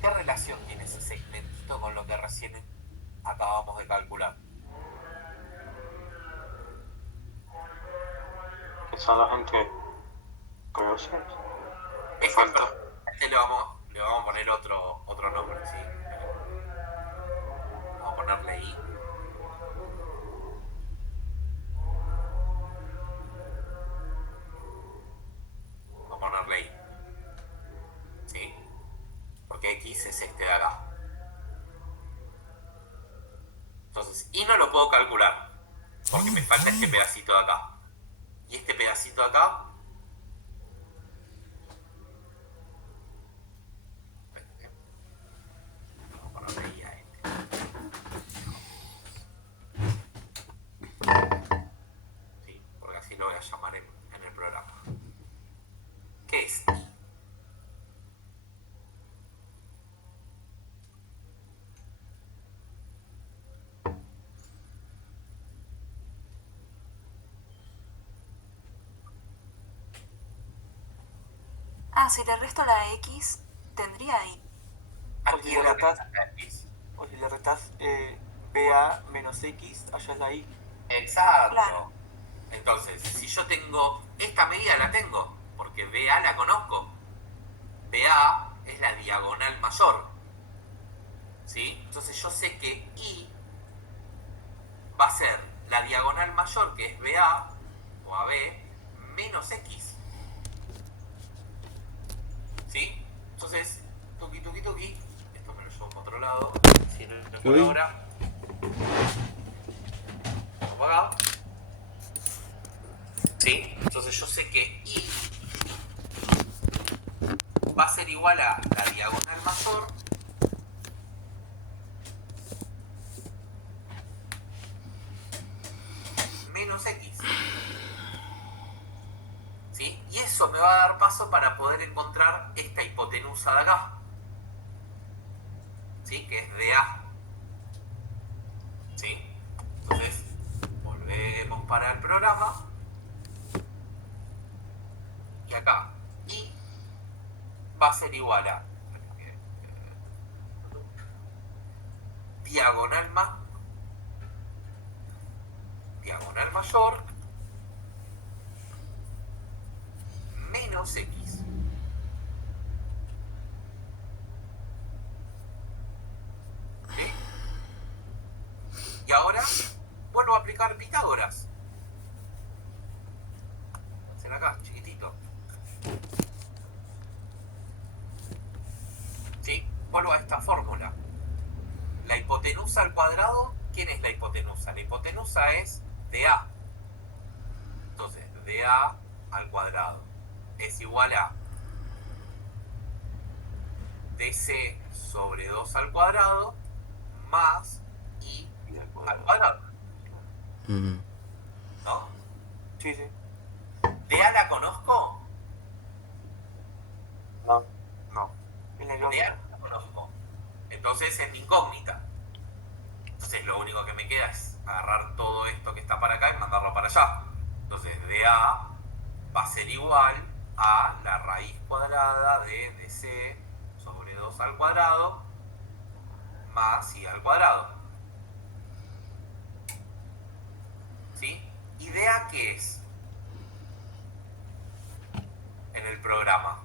¿Qué relación tiene ese segmentito con lo que recién acabamos de calcular? Que son la gente grosa. Me falta. Le vamos a poner otro nombre, ¿sí? Vamos a ponerle I. Vamos a ponerle I. ¿Sí? Porque X es este de acá. Entonces, I no lo puedo calcular, porque me falta este pedacito de acá. Y este pedacito de acá... Vamos a ponerle I a este. Sí, porque así lo voy a llamar en el programa. ¿Qué es I? Ah, si le resto la X, tendría I. O si le restás, BA menos X, allá es la I. Exacto. Claro. Entonces, si yo tengo... Esta medida la tengo, porque BA la conozco. BA es la diagonal mayor. ¿Sí? Entonces yo sé que I va a ser la diagonal mayor, que es BA, o AB, menos X. ¿Sí? Entonces, tuki, tuki, tuki. Esto me lo llevo para otro lado. Si no por Uy. ahora. Vamos para acá. ¿Sí? Entonces yo sé que I va a ser igual a la diagonal mayor menos X. ¿Sí? Y eso me va a dar paso para poder encontrar esta hipotenusa de acá. ¿Sí? Que es DA. ¿Sí? Entonces, volvemos para el programa. Y acá, I va a ser igual a diagonal mayor menos X. ¿Sí? Y ahora vuelvo a aplicar Pitágoras. Hacen acá, chiquitito. ¿Sí? Vuelvo a esta fórmula. La hipotenusa al cuadrado, ¿quién es la hipotenusa? La hipotenusa es DA. Entonces, DA al cuadrado es igual a DC sobre 2 al cuadrado más I al cuadrado. ¿No? Sí, sí. ¿DA la conozco? No. En la DA lógica. no la conozco. Entonces es mi incógnita. Entonces lo único que me queda es agarrar todo esto que está para acá y mandarlo para allá. Entonces DA va a ser igual a la raíz cuadrada de DC sobre 2 al cuadrado más I al cuadrado. ¿Sí? ¿Y DA qué es? En el programa.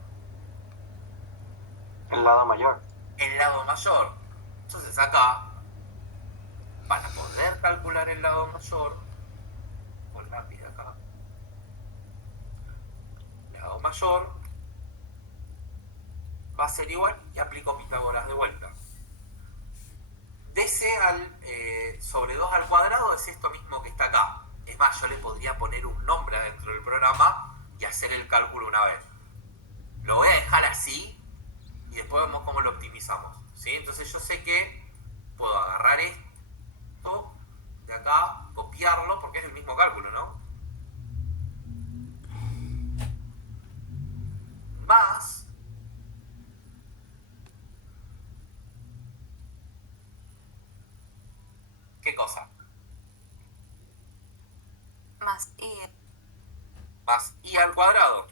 El lado mayor. El lado mayor. Entonces acá, para poder calcular el lado mayor, con lápiz acá, lado mayor va a ser igual, y aplico Pitágoras de vuelta. DC sobre 2 al cuadrado es esto mismo que está acá. Es más, yo le podría poner un nombre adentro del programa y hacer el cálculo una vez. Lo voy a dejar así y después vemos cómo lo optimizamos. ¿Sí? Entonces yo sé que puedo agarrar esto de acá, copiarlo, porque es el mismo cálculo, ¿no? más y. Más i al cuadrado.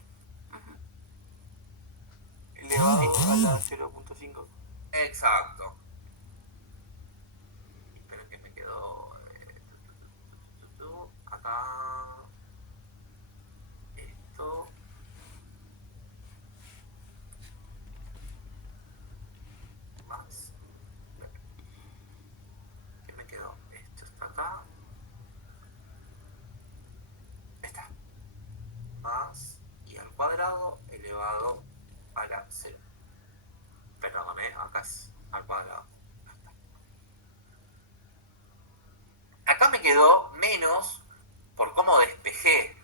Elevado a la 0.5. Exacto. Espero que me quedó acá. Esto. Más. ¿Qué me quedó? Esto está acá. Está. Más y al cuadrado elevado a la 0. Perdóname, acá es al cuadrado. Acá me quedó menos por cómo despejé.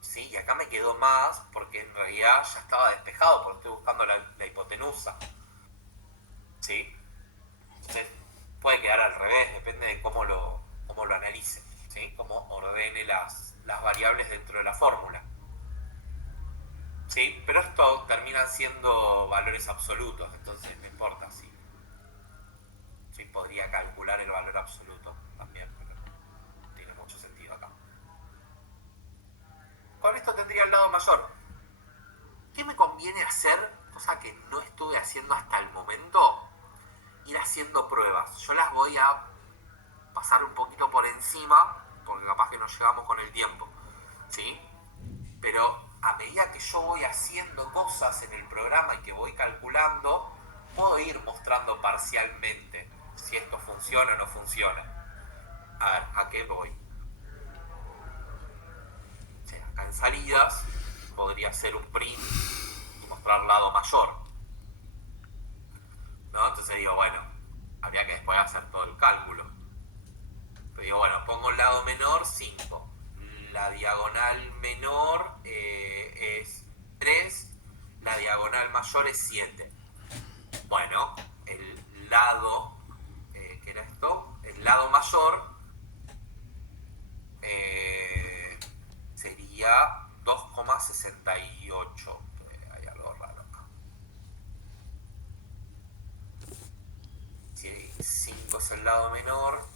¿Sí? Y acá me quedó más porque en realidad ya estaba despejado porque estoy buscando la hipotenusa. ¿Sí? Entonces puede quedar al revés, depende de cómo lo analice. ¿Sí? Cómo ordene las variables dentro de la fórmula. ¿Sí? Pero esto terminan siendo valores absolutos, entonces no importa si sí, podría calcular el valor absoluto también, pero no tiene mucho sentido acá. Con esto tendría el lado mayor. ¿Qué me conviene hacer? Cosa que no estuve haciendo hasta el momento. Ir haciendo pruebas. Yo las voy a pasar un poquito por encima, porque capaz que nos llegamos con el tiempo. ¿Sí? Pero a medida que yo voy haciendo cosas en el programa y que voy calculando, puedo ir mostrando parcialmente si esto funciona o no funciona. A ver, ¿a qué voy? O sea, acá en salidas podría ser un print y mostrar lado mayor, ¿no? Entonces digo, bueno, habría que después hacer todo el cálculo. Pero digo, bueno, pongo el lado menor 5. La diagonal menor es 3, la diagonal mayor es 7. Bueno, el lado, ¿qué era esto? El lado mayor sería 2,68. Hay algo raro acá. Si 5 es el lado menor,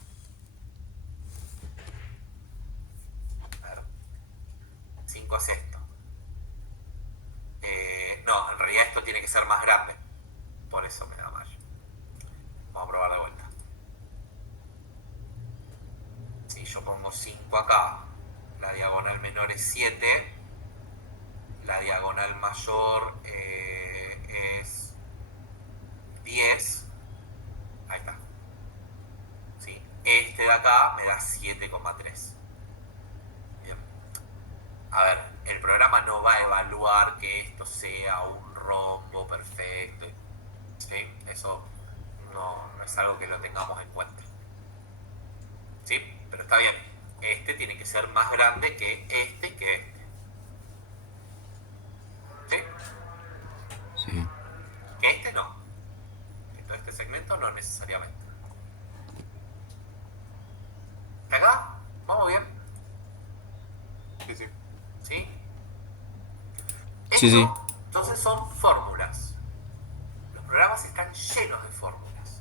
5 es esto. No, en realidad esto tiene que ser más grande. Por eso me da mal. Vamos a probar de vuelta. Si yo pongo 5 acá, la diagonal menor es 7. La diagonal mayor es 10. Ahí está. ¿Sí? Este de acá me da 7,3. A ver, el programa no va a evaluar que esto sea un rombo perfecto. ¿Sí? Eso no es algo que lo tengamos en cuenta. ¿Sí? Pero está bien. Este tiene que ser más grande que este y que este. ¿Sí? Sí. Que este no. Que todo este segmento no necesariamente. ¿Hasta acá? ¿Vamos bien? Sí, sí. ¿Sí? Sí, sí. Entonces son fórmulas. Los programas están llenos de fórmulas.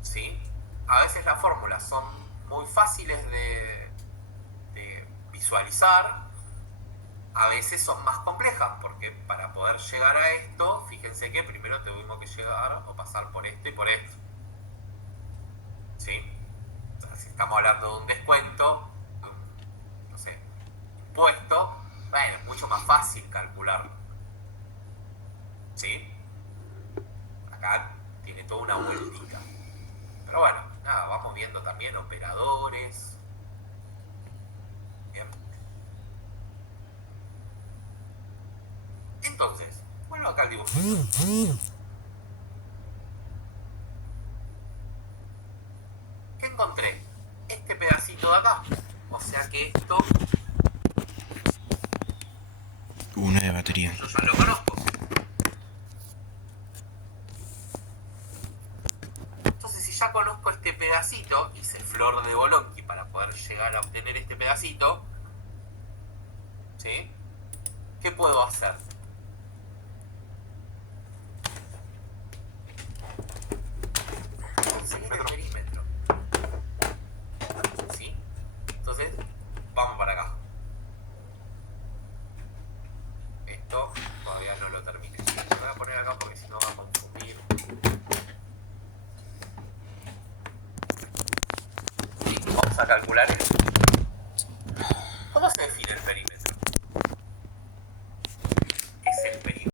¿Sí? A veces las fórmulas son muy fáciles de visualizar. A veces son más complejas, porque para poder llegar a esto, fíjense que primero tuvimos que llegar o pasar por esto y por esto. ¿Sí? O sea, si estamos hablando de un descuento, no sé, impuesto, bueno, es mucho más fácil calcularlo. ¿Sí? Acá tiene toda una vueltita. Pero bueno, nada, vamos viendo también operadores. Bien. Entonces, vuelvo acá al dibujo. ¿Qué encontré? Este pedacito de acá. O sea que esto Una de batería. yo ya lo conozco. Entonces, si ya conozco este pedacito, hice flor de Bolonqui para poder llegar a obtener este pedacito, ¿sí? ¿Qué puedo hacer? Conseguir el perímetro. ¿Sí? Entonces, acá porque si no va a consumir. Sí, vamos a calcular el